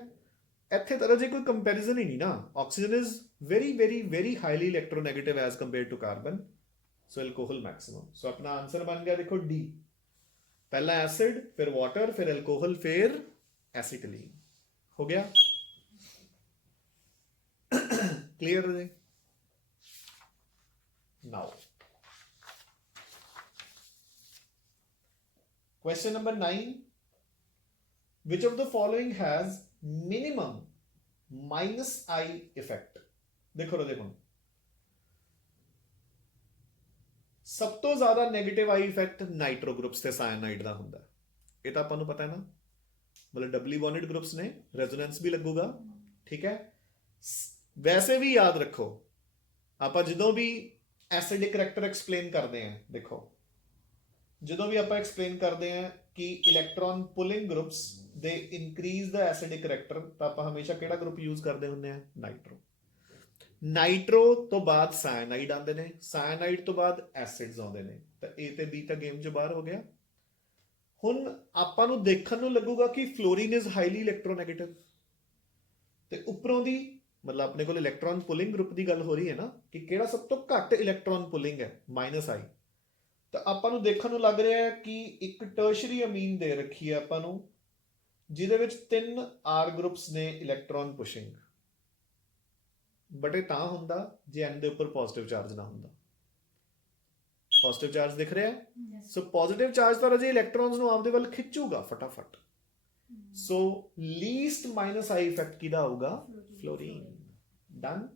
ਇੱਥੇ ਤਰ੍ਹਾਂ ਜੇ ਕੋਈ ਕੰਪੈਰੀਜ਼ਨ ਹੀ ਨਹੀਂ ਨਾ। Oxygen is very very very highly electronegative as compared to carbon. So alcohol maximum. So ਆਪਣਾ ਆਂਸਰ ਬਣ ਗਿਆ ਦੇਖੋ ਡੀ। ਪਹਿਲਾ ਐਸਿਡ, ਫਿਰ ਵਾਟਰ, ਫਿਰ ਐਲਕੋਹਲ, ਫਿਰ ਐਸੀਟਿਲੀਨ। ਹੋ ਗਿਆ ਕਲੀਅਰ ਹੈ। ਨਾਓ question number 9, which of the following has minimum minus I effect. देखो रो देखो ਸਭ ਤੋਂ ਜ਼ਿਆਦਾ ਨੈਗੇਟਿਵ ਆਈ ਇਫੈਕਟ ਨਾਈਟਰੋ ਗਰੁੱਪਸ ਤੇ ਸਾਇਨਾਈਡ ਦਾ ਹੁੰਦਾ। ਇਹ ਤਾਂ ਆਪਾਂ ਨੂੰ ਪਤਾ ਹੈ ਨਾ, ਮਤਲਬ ਡਬਲੀ ਬੌਂਡਡ ਗਰੁੱਪਸ ਨੇ, ਰੈਜ਼ੋਨੈਂਸ ਵੀ ਲੱਗੂਗਾ, ਠੀਕ ਹੈ। ਵੈਸੇ ਵੀ ਯਾਦ ਰੱਖੋ, ਆਪਾਂ ਜਦੋਂ ਵੀ ਐਸਿਡਿਕ ਕਰੈਕਟਰ ਐਕਸਪਲੇਨ ਕਰਦੇ ਹਾਂ, ਦੇਖੋ ਜਦੋਂ ਵੀ ਆਪਾਂ ਐਕਸਪਲੇਨ ਕਰਦੇ ਹਾਂ ਕਿ ਇਲੈਕਟ੍ਰੋਨ ਪੁਲਿੰਗ ਗਰੁੱਪਸ ਦੇ ਇਨਕਰੀਜ਼ ਦਾ ਐਸਿਡਿਕ ਕਰੈਕਟਰ, ਤਾਂ ਆਪਾਂ ਹਮੇਸ਼ਾ ਕਿਹੜਾ ਗਰੁੱਪ ਯੂਜ਼ ਕਰਦੇ ਹੁੰਦੇ ਆ? ਨਾਈਟਰੋ। ਨਾਈਟਰੋ ਤੋਂ ਬਾਅਦ ਸਾਇਨਾਈਡ ਆਉਂਦੇ ਨੇ, ਸਾਇਨਾਈਡ ਤੋਂ ਬਾਅਦ ਐਸਿਡਸ ਆਉਂਦੇ ਨੇ, ਤਾਂ A ਤੇ B ਤਾਂ ਗੇਮ 'ਚ ਬਾਹਰ ਹੋ ਗਿਆ। ਹੁਣ ਆਪਾਂ ਨੂੰ ਦੇਖਣ ਨੂੰ ਲੱਗੂਗਾ ਕਿ ਫਲੋਰੀਨ ਇਜ਼ ਹਾਈਲੀ ਇਲੈਕਟ੍ਰੋਨੈਗੇਟਿਵ, ਤੇ ਉੱਪਰੋਂ ਦੀ ਮਤਲਬ ਆਪਣੇ ਕੋਲ ਇਲੈਕਟ੍ਰੋਨ ਪੁਲਿੰਗ ਗਰੁੱਪ ਦੀ ਗੱਲ ਹੋ ਰਹੀ ਹੈ ਨਾ, ਕਿ ਕਿਹੜਾ ਸਭ ਤੋਂ ਘੱਟ ਇਲੈਕਟ੍ਰੋਨ ਪੁਲਿੰਗ ਹੈ, ਮਾਈਨਸ ਆਈ। ਤਾਂ ਆਪਾਂ ਨੂੰ ਦੇਖਣ ਨੂੰ ਲੱਗ ਰਿਹਾ ਹੈ ਕਿ ਇੱਕ ਟਰਸ਼ਰੀ ਅਮੀਨ ਦੇ ਰੱਖੀ ਹੈ ਆਪਾਂ ਨੂੰ, ਜਿਹਦੇ ਵਿੱਚ 3 R ਗਰੁੱਪਸ ਨੇ ਇਲੈਕਟ੍ਰੋਨ ਪੁਸ਼ਿੰਗ, ਬਟ ਇਹ ਤਾਂ ਹੁੰਦਾ ਜੇ N ਦੇ ਉੱਪਰ ਪੋਜ਼ਿਟਿਵ ਚਾਰਜ ਨਾ ਹੁੰਦਾ। ਪੋਜ਼ਿਟਿਵ ਚਾਰਜ ਦਿਖ ਰਿਹਾ ਹੈ, ਸੋ ਪੋਜ਼ਿਟਿਵ ਚਾਰਜ ਤਾਂ ਰਾਜੇ ਇਲੈਕਟ੍ਰੋਨਸ ਨੂੰ ਆਪਦੇ ਵੱਲ ਖਿੱਚੂਗਾ ਫਟਾਫਟ। ਸੋ ਲੀਸਟ ਮਾਈਨਸ ਆਈ ਇਫੈਕਟ ਕਿਹਦਾ ਆਊਗਾ? ਫਲੋਰੀਨ। ਡਨ।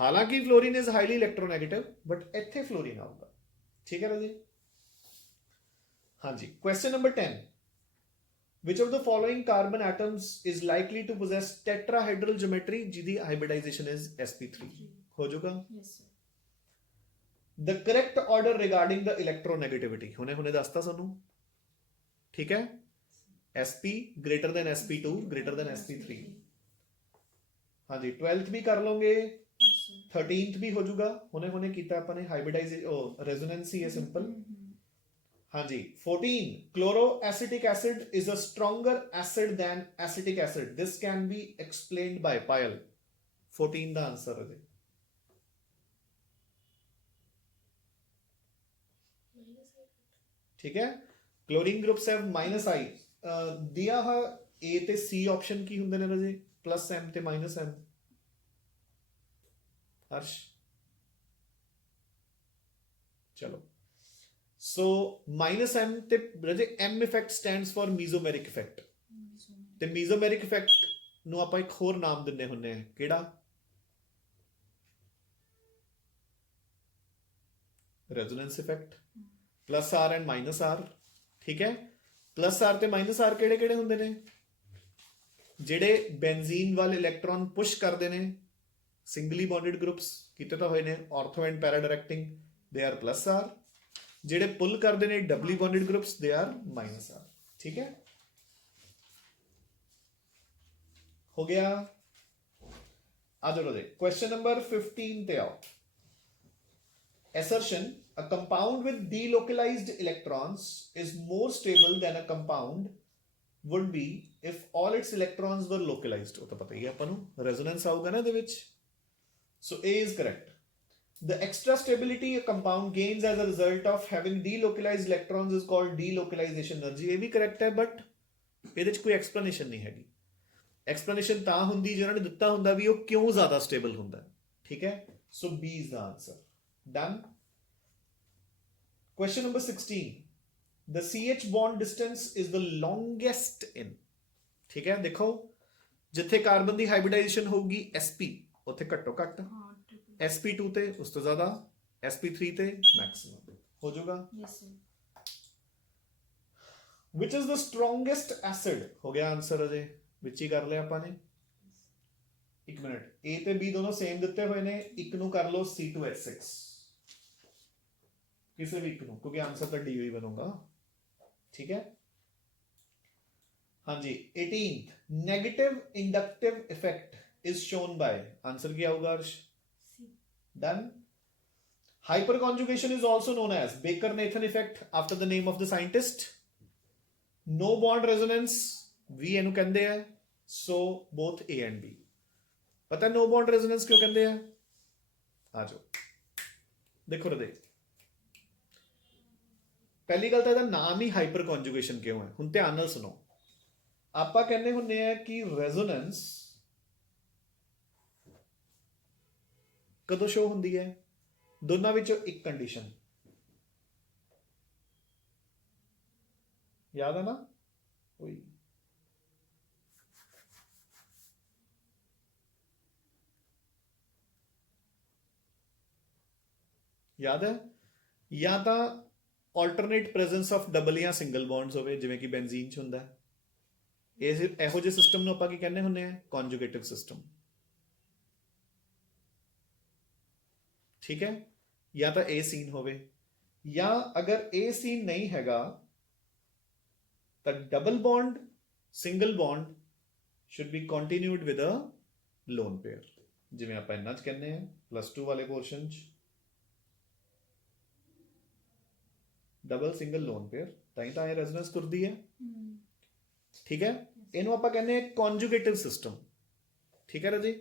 ਹਾਲਾਂਕਿ fluorine is highly electronegative, but ਇੱਥੇ ਫਲੋਰੀਨ ਆਊਗਾ, ਠੀਕ ਹੈ ਰਾਜੇ। ਹਾਂਜੀ, question number 10, which of the following carbon atoms is likely to possess tetrahedral geometry ਜਿਹਦੀ hybridization is sp3? ਹੋ ਜਾਊਗਾ? Yes, sir. The correct order regarding the electronegativity ਹੁਣੇ ਦੱਸਤਾ ਸਾਨੂੰ, ਠੀਕ ਹੈ। sp greater than sp2 greater than sp3। ਹਾਂਜੀ, 12th ਵੀ ਕਰ ਲਓਗੇ, Yes, sir. 13th ਵੀ ਹੋ ਜਾਊਗਾ, ਹੁਣੇ ਕੀਤਾ ਆਪਾਂ ਨੇ। ਹਾਈਬ੍ਰਿਡਾਈਜ਼ੇਸ਼ਨ ਰੈਜ਼ੋਨੈਂਸ ਹੀ ਹੈ, ਸਿੰਪਲ। ਹਾਂਜੀ, 14 chloroacetic acid is a stronger acid than acetic acid, this can be explained by Payal। 14 the answer ਹੈ। ਠੀਕ ਹੈ, ਕਲੋਰੀਨ ਗਰੁੱਪਸ ਹੈਵ ਮਾਈਨਸ ਆਈ। ਦਿਆ ਹਾ A ਤੇ C ਆਪਸ਼ਨ ਕੀ ਹੁੰਦੇ ਨੇ ਰਾਜੇ? ਪਲੱਸ M ਤੇ ਮਾਈਨਸ M। ਹਰਸ਼, ਚਲੋ। ਸੋ ਮਾਈਨਸ M ਤੇ ਰਾਜੇ M effect stands for mesomeric effect, ਤੇ ਮੀਜ਼ੋਮੈਰਿਕ ਇਫੈਕਟ ਨੂੰ ਆਪਾਂ ਇੱਕ ਹੋਰ ਨਾਮ ਦਿੰਦੇ ਹੁੰਦੇ ਆ, ਕਿਹੜਾ? Resonance effect. Plus R and minus R, ਠੀਕ ਹੈ। ਪਲੱਸ R ਤੇ ਮਾਈਨਸ R ਕਿਹੜੇ ਕਿਹੜੇ ਹੁੰਦੇ ਨੇ? ਜਿਹੜੇ ਬੈਂਜ਼ੀਨ ਵਾਲੇ ਇਲੈਕਟ੍ਰੋਨ ਪੁਸ਼ ਕਰਦੇ ਨੇ, ਸਿੰਗਲੀ ਬੌਂਡਡ ਗਰੁੱਪਸ ਕੀਤੇ ਤਾਂ ਹੋਏ ਨੇ, ortho and para directing, they are plus R। ਜਿਹੜੇ ਪੁੱਲ ਕਰਦੇ ਨੇ doubly bonded groups, they are minus R, ਠੀਕ ਹੈ। ਹੋ ਗਿਆ। ਆ ਜਾਓ ਰਾਜੇ, ਕੁਐਸਚਨ ਨੰਬਰ 15 ਤੇ ਆਓ। Assertion: a compound with delocalized electrons is more stable than a compound would be if all its electrons were localized। ਉਹ ਤਾਂ ਪਤਾ ਹੀ ਹੈ ਆਪਾਂ ਨੂੰ, resonance ਆਊਗਾ ਨਾ ਇਹਦੇ ਵਿੱਚ। So A is correct। The extra stability a compound gains as a result of having delocalized electrons is called delocalization energy। ਇਹ ਵੀ correct ਹੈ, but ਇਹਦੇ ਵਿੱਚ ਕੋਈ explanation ਨਹੀਂ ਹੈਗੀ। explanation ਤਾਂ ਹੁੰਦੀ ਜੇ ਉਹਨਾਂ ਨੇ ਦਿੱਤਾ ਹੁੰਦਾ ਵੀ ਉਹ ਕਿਉਂ ਜ਼ਿਆਦਾ stable ਹੁੰਦਾ, ਠੀਕ ਹੈ। So B is the answer। Done। Question number 16, the CH bond distance is the longest in, ठीक है। देखो जिथे कार्बन की हाइब्रिडाइजेशन होगी sp, ਉੱਥੇ ਘੱਟੋ ਘੱਟ, sp2 ਤੇ ਉਸ ਤੋਂ ਜ਼ਿਆਦਾ, sp3 ਤੇ ਮੈਕਸਿਮਮ ਹੋ ਜਾਊਗਾ। Yes, sir। which is the strongest acid? ਹੋ ਗਿਆ ਆਨਸਰ ਅਜੇ, ਵਿੱਚ ਹੀ ਕਰ ਲਿਆ ਆਪਾਂ ਨੇ। ਇੱਕ ਮਿੰਟ, A ਤੇ B ਦੋਨੋਂ ਸੇਮ ਦਿੱਤੇ ਹੋਏ ਨੇ, ਇੱਕ ਨੂੰ ਕਰ ਲਓ C2H6, ਕਿਸੇ ਵੀ ਇੱਕ ਨੂੰ, ਕਿਉਂਕਿ ਆਨਸਰ ਤਾਂ ਡੀ ਹੀ ਬਣੂਗਾ, ਠੀਕ ਹੈ। ਹਾਂਜੀ, 18th, negative inductive effect is shown by, answer ਕੀ ਆਊਗਾ Arsh? Done। Hyperconjugation is also known as Baker-Nathan effect after the name of the scientist। No bond resonance ਵੀ ਇਹਨੂੰ ਕਹਿੰਦੇ ਆ। So both A and B। ਪਤਾ no bond resonance ਕਿਉਂ ਕਹਿੰਦੇ ਆ? ਆ ਜਾਓ ਦੇਖੋ ਰਦੇ, ਪਹਿਲੀ ਗੱਲ ਤਾਂ ਇਹਦਾ ਨਾਮ ਹੀ ਹਾਈਪਰ ਕੌਨਜੂਗੇਸ਼ਨ ਕਿਉਂ ਹੈ। ਹੁਣ ਧਿਆਨ ਨਾਲ ਸੁਣੋ, ਆਪਾਂ ਕਹਿੰਦੇ ਹੁੰਦੇ ਆ ਕਿ ਰੈਜ਼ੋਨੈਂਸ ਕਦੋਂ ਸ਼ੋ ਹੁੰਦੀ ਹੈ? ਦੋਨਾਂ ਵਿੱਚੋਂ ਇੱਕ ਕੰਡੀਸ਼ਨ, ਯਾਦ ਹੈ ਨਾ ਕੋਈ? याद है? या तो alternate presence of double ਜਾਂ single bonds ਹੋਵੇ ਜਿਵੇਂ ਕਿ ਬੈਂਜ਼ੀਨ 'ਚ ਹੁੰਦਾ ਹੈ। ਇਹੋ ਜਿਹੇ ਸਿਸਟਮ ਨੂੰ ਆਪਾਂ ਕੀ ਕਹਿੰਦੇ ਹੁੰਦੇ ਆ? ਕੰਜੂਗੇਟਿਵ ਸਿਸਟਮ। ਠੀਕ ਹੈ? ਜਾਂ ਤਾਂ ਇਹ ਸੀਨ ਹੋਵੇ, ਜਾਂ ਅਗਰ ਇਹ ਸੀਨ ਨਹੀਂ ਹੈਗਾ ਤਾਂ double bond single bond should be continued with a lone pair, ਜਿਵੇਂ ਆਪਾਂ ਇਹਨਾਂ 'ਚ ਕਹਿੰਦੇ ਆ +2 ਵਾਲੇ ਪੋਰਸ਼ਨ 'ਚ ਡਬਲ ਸਿੰਗਲ ਲੋਨ ਪੇਅਰ, ਤਾਂ ਹੀ ਤਾਂ ਇਹ ਰੈਜ਼ੋਨੈਂਸ ਕਰਦੀ ਹੈ। ਠੀਕ ਹੈ? ਇਹਨੂੰ ਆਪਾਂ ਕਹਿੰਦੇ ਆ ਕੰਜੂਗੇਟਿਵ ਸਿਸਟਮ। ਠੀਕ ਹੈ ਰਾਜੀ?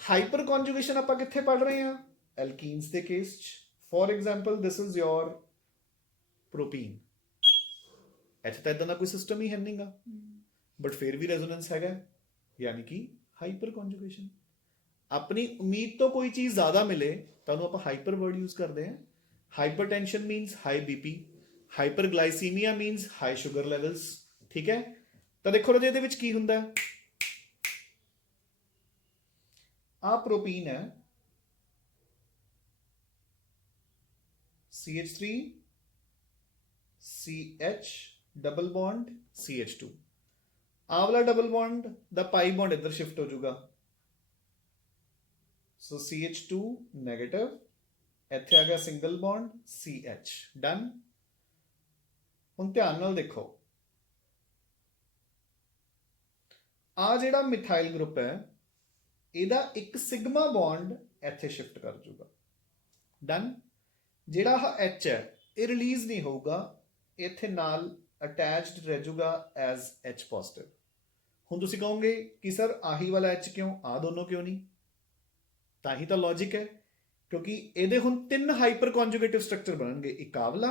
ਹਾਈਪਰ ਕੰਜੂਗੇਸ਼ਨ ਆਪਾਂ ਕਿੱਥੇ ਪੜ ਰਹੇ ਹਾਂ? ਐਲਕੀਨਸ ਦੇ ਕੇਸ 'ਚ। For example this is your propene, ਇੱਥੇ ਤਾਂ ਇਦਾਂ ਦਾ ਕੋਈ ਸਿਸਟਮ ਹੀ ਹੈ ਨਹੀਂਗਾ, ਬਟ ਫਿਰ ਵੀ ਰੈਜ਼ੋਨੈਂਸ ਹੈਗਾ, ਯਾਨੀ ਕਿ ਹਾਈਪਰ ਕੰਜੂਗੇਸ਼ਨ। ਆਪਣੀ ਉਮੀਦ ਤੋਂ ਕੋਈ ਚੀਜ਼ ਜ਼ਿਆਦਾ ਮਿਲੇ ਤਾਂ ਉਹਨੂੰ ਆਪਾਂ ਹਾਈਪਰ ਵਰਡ ਯੂਜ਼ ਕਰਦੇ ਹਾਂ। Hypertension means high BP, hyperglycaemia means high sugar levels. ਠੀਕ ਹੈ? ਤਾਂ ਦੇਖੋ ਰਾਜੇ ਇਹਦੇ ਵਿੱਚ ਕੀ ਹੁੰਦਾ ਹੈ? ਆਹ ਪ੍ਰੋਟੀਨ ਹੈ CH3 CH double bond CH2। ਆਹ ਵਾਲਾ ਡਬਲ ਬੌਂਡ ਦਾ ਪਾਈ ਬੌਂਡ ਇੱਧਰ ਸ਼ਿਫਟ ਹੋ ਜਾਊਗਾ, ਸੋ CH2 ਨੈਗੇਟਿਵ, ਇੱਥੇ ਆ ਗਿਆ ਸਿੰਗਲ ਬੌਂਡ CH। ਡਨ। ਹੁਣ ਧਿਆਨ ਨਾਲ ਦੇਖੋ, ਆ ਜਿਹੜਾ ਮਿਥਾਈਲ ਗਰੁੱਪ ਹੈ ਇਹਦਾ ਇੱਕ ਸਿਗਮਾ ਬੌਂਡ ਇੱਥੇ ਸ਼ਿਫਟ ਕਰ ਜਾਊਗਾ। ਡਨ। ਜਿਹੜਾ ਆਹ H ਹੈ ਇਹ ਰਿਲੀਜ਼ ਨਹੀਂ ਹੋਊਗਾ, ਇੱਥੇ ਨਾਲ ਅਟੈਚਡ ਰਹਿ ਜਾਊਗਾ ਐਜ਼ H ਪੋਜ਼ਿਟਿਵ। ਹੁਣ ਤੁਸੀਂ ਕਹੋਗੇ ਕਿ ਸਰ ਆਹੀ ਵਾਲਾ H ਕਿਉਂ, ਆ ਦੋਨੋਂ ਕਿਉਂ ਨਹੀਂ? ਤਾਂ ਹੀ ਤਾਂ ਲੌਜਿਕ ਹੈ, ਕਿਉਂਕਿ ਇਹਦੇ ਹੁਣ 3 ਹਾਈਪਰ ਕੰਜੂਗੇਟਿਵ ਸਟਰਕਚਰ ਬਣਨਗੇ। ਇੱਕ ਆਵਲਾ,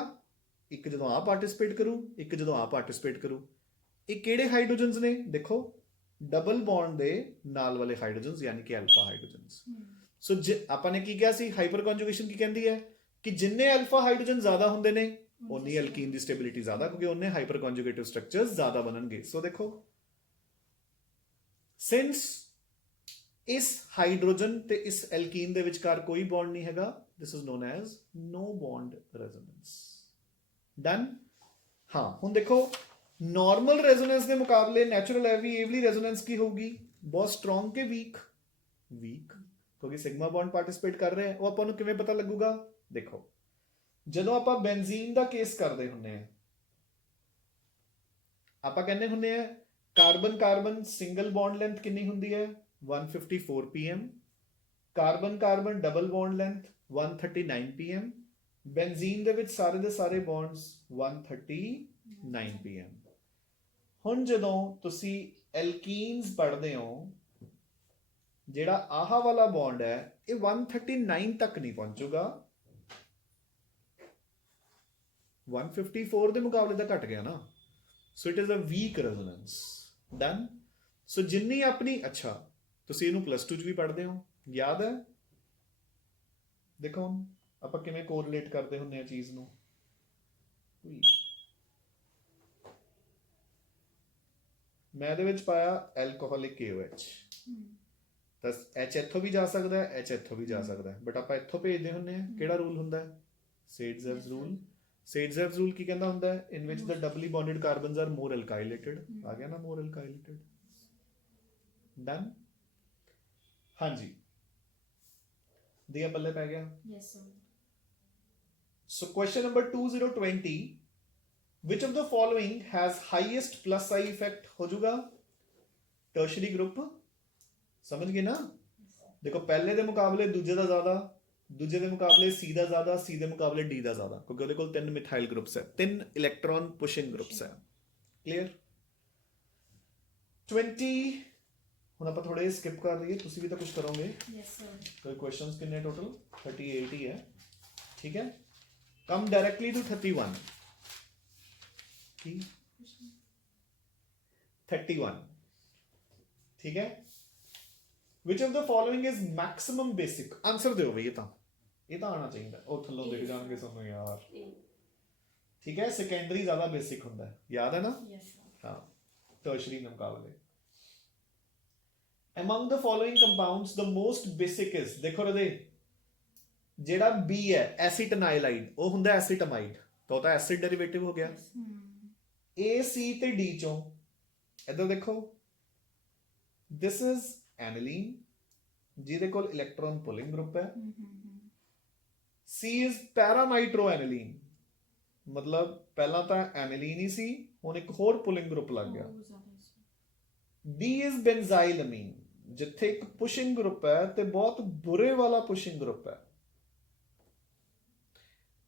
ਇੱਕ ਜਦੋਂ ਆ ਪਾਰਟਿਸਿਪੇਟ ਕਰੂ, ਇੱਕ ਜਦੋਂ ਆ ਪਾਰਟਿਸਿਪੇਟ ਕਰੂ। ਇਹ ਕਿਹੜੇ ਹਾਈਡਰੋਜਨਸ ਨੇ? ਦੇਖੋ ਡਬਲ ਬੌਂਡ ਦੇ ਨਾਲ ਵਾਲੇ ਹਾਈਡਰੋਜਨਸ, ਯਾਨੀ ਕਿ ਅਲਫਾ ਹਾਈਡਰੋਜਨਸ। ਸੋ ਆਪਾਂ ਨੇ ਕੀ ਕਿਹਾ ਸੀ? ਹਾਈਪਰ ਕੰਜੂਗੇਸ਼ਨ ਕੀ ਕਹਿੰਦੀ ਹੈ ਕਿ ਜਿੰਨੇ ਅਲਫਾ ਹਾਈਡਰੋਜਨ ਜ਼ਿਆਦਾ ਹੁੰਦੇ ਨੇ ਉਨੀ ਐਲਕੀਨ ਦੀ ਸਟੇਬਿਲਿਟੀ ਜ਼ਿਆਦਾ, ਕਿਉਂਕਿ ਉਹਨੇ ਹਾਈਪਰ ਕੰਜੂਗੇਟਿਵ ਸਟਰਕਚਰਸ ਜ਼ਿਆਦਾ ਬਣਨਗੇ। ਸੋ ਦੇਖੋ, ਸਿੰਸ ਇਸ ਹਾਈਡਰੋਜਨ ਤੇ ਇਸ ਐਲਕੀਨ ਦੇ ਵਿਚਕਾਰ ਕੋਈ ਬੌਂਡ ਨਹੀਂ ਹੈਗਾ, this is known as no bond resonance. Done. ਹਾਂ, ਹੁਣ ਦੇਖੋ ਨਾਰਮਲ ਰੈਜ਼ੋਨੈਂਸ ਦੇ ਮੁਕਾਬਲੇ ਨੈਚੁਰਲ ਏਵਲੀ ਰੈਜ਼ੋਨੈਂਸ ਕੀ ਹੋਊਗੀ? ਬਹੁਤ ਸਟਰੋਂਗ ਕਿ ਵੀਕ? ਵੀਕ, ਕਿਉਂਕਿ ਸਿਗਮਾ ਬੌਂਡ ਪਾਰਟਿਸਿਪੇਟ ਕਰ ਰਿਹਾ ਹੈ। ਉਹ ਆਪਾਂ ਨੂੰ ਕਿਵੇਂ ਪਤਾ ਲੱਗੂਗਾ? ਦੇਖੋ, ਜਦੋਂ ਆਪਾਂ ਬੈਂਜ਼ੀਨ ਦਾ ਕੇਸ ਕਰਦੇ ਹੁੰਦੇ ਆ, ਆਪਾਂ ਕਹਿੰਦੇ ਹੁੰਦੇ ਆ carbon carbon single bond length ਕਿੰਨੀ ਹੁੰਦੀ ਹੈ? 154 pm। Carbon carbon double bond length 139 pm। ਬੈਂਜ਼ੀਨ ਦੇ ਵਿੱਚ ਸਾਰੇ ਦੇ ਸਾਰੇ ਬੌਂਡਸ 139 pm। ਹੁਣ ਜਦੋਂ ਤੁਸੀਂ ਐਲਕੀਨਸ ਪੜ੍ਹਦੇ ਹੋ, ਜਿਹੜਾ ਆਹ ਵਾਲਾ ਬੌਂਡ ਹੈ ਇਹ 139 ਤੱਕ ਨਹੀਂ ਪਹੁੰਚੂਗਾ, 154 ਦੇ ਮੁਕਾਬਲੇ ਤਾਂ ਘਟ ਗਿਆ ਨਾ। So it is a weak resonance. Done. So ਜਿੰਨੀ ਆਪਣੀ, ਅੱਛਾ ਤੁਸੀਂ ਇਹਨੂੰ +2 ਚ ਵੀ ਪੜ੍ਹਦੇ ਹੋ, ਯਾਦ ਹੈ? ਦੇਖੋ ਹੁਣ ਆਪਾਂ ਕਿਵੇਂ ਕੋਰਿਲੇਟ ਕਰਦੇ ਹੁੰਦੇ ਆ ਚੀਜ਼ ਨੂੰ। ਮੈਂ ਇਹਦੇ ਵਿੱਚ ਪਾਇਆ ਐਲਕੋਹਲਿਕ KOH, ਤਾਂ H ਇੱਥੋਂ ਵੀ ਜਾ ਸਕਦਾ ਹੈ, H ਇੱਥੋਂ ਵੀ ਜਾ ਸਕਦਾ ਹੈ, ਬਟ ਆਪਾਂ ਇੱਥੋਂ ਭੇਜਦੇ ਹੁੰਦੇ ਆ। ਕਿਹੜਾ ਰੂਲ ਹੁੰਦਾ ਹੈ? ਸੇਡਜ਼ਰਸ ਰੂਲ। ਸੇਡਜ਼ਰਸ ਰੂਲ ਕੀ ਕਹਿੰਦਾ ਹੁੰਦਾ ਹੈ? ਇਨ ਵਿਚ ਦ ਡਬਲੀ ਬੌਂਡਡ ਕਾਰਬਨਸ ਆਰ ਮੋਰ ਐਲਕਾਈਲੇਟਡ। ਆ ਗਿਆ ਨਾ, ਮੋਰ ਐਲਕਾਈਲੇਟਡ। ਡਨ। ਹਾਂਜੀ, ਦੀਆ ਪੱਲੇ ਪੈ ਗਿਆ। Yes sir. So question number 2020, which of the following has highest plus I effect ਹੋ ਜਾਊਗਾ? Tertiary group. ਸਮਝ ਗਏ ਨਾ? ਦੇਖੋ ਪਹਿਲੇ ਦੇ ਮੁਕਾਬਲੇ ਦੂਜੇ ਦਾ ਜ਼ਿਆਦਾ, ਦੂਜੇ ਦੇ ਮੁਕਾਬਲੇ C ਦਾ ਜ਼ਿਆਦਾ, C ਦੇ ਮੁਕਾਬਲੇ D ਦਾ ਜ਼ਿਆਦਾ, ਕਿਉਂਕਿ ਉਹਦੇ ਕੋਲ 3 ਮਿਥਾਈਲ ਗਰੁੱਪਸ ਹੈ, 3 ਇਲੈਕਟ੍ਰੋਨ ਪੁਸ਼ਿੰਗ ਗਰੁੱਪਸ ਹੈ। ਕਲੀਅਰ? 20 ਹੁਣ ਆਪਾਂ ਥੋੜੇ ਸਕਿਪ ਕਰ ਲਈਏ, ਤੁਸੀਂ ਵੀ ਤਾਂ ਕੁਝ ਕਰੋਗੇ। Yes sir. ਕੋਈ ਕੁਐਸਚਨਸ ਕਿੰਨੇ ਟੋਟਲ? 38 ਹੀ ਹੈ। ਠੀਕ ਹੈ, ਕਮ ਡਾਇਰੈਕਟਲੀ ਟੂ 31। ਕੀ 31? ਠੀਕ ਹੈ। Which of the following is maximum basic? Answer ਦਿਓ ਬਈ, ਇਹ ਤਾਂ ਆਣਾ ਚਾਹੀਦਾ। ਉਹ ਥੱਲੋਂ ਦਿਖ ਜਾਣਗੇ ਸਾਨੂੰ ਯਾਰ। ਠੀਕ ਹੈ, ਸੈਕੰਡਰੀ ਜ਼ਿਆਦਾ ਬੇਸਿਕ ਹੁੰਦਾ ਹੈ, ਯਾਦ ਹੈ ਨਾ? Yes sir. ਹਾਂ, ਟਰਸ਼ਰੀ ਦੇ ਮੁਕਾਬਲੇ। Among the following compounds the most basic is, ਦੇਖੋ ਰਦੇ ਜਿਹੜਾ B ਹੈ ਐਸੀਟਨਾਈਲਾਈਡ ਉਹ ਹੁੰਦਾ ਐਸੀਟਮਾਈਡ, ਤਾਂ ਉਹ ਤਾਂ ਐਸਿਡ ਡੈਰੀਵੇਟਿਵ ਹੋ ਗਿਆ। A C ਤੇ D ਚੋਂ ਇੱਧਰ ਦੇਖੋ, this is aniline ਜਿਹਦੇ ਕੋਲ ਇਲੈਕਟ੍ਰੋਨ ਪੁਲਿੰਗ ਗਰੁੱਪ ਹੈ। C is paranitроaniline, ਮਤਲਬ ਪਹਿਲਾਂ ਤਾਂ ਐਨਿਲੀਨ ਹੀ ਸੀ, ਹੁਣ ਇੱਕ ਹੋਰ ਪੁਲਿੰਗ ਗਰੁੱਪ ਲੱਗ ਗਿਆ। D is benzylamine, ਜਿੱਥੇ ਇੱਕ ਪੁਸ਼ਿੰਗ ਗਰੁੱਪ ਹੈ ਤੇ ਬਹੁਤ ਬੁਰੇ ਵਾਲਾ ਪੁਸ਼ਿੰਗ ਗਰੁੱਪ ਹੈ।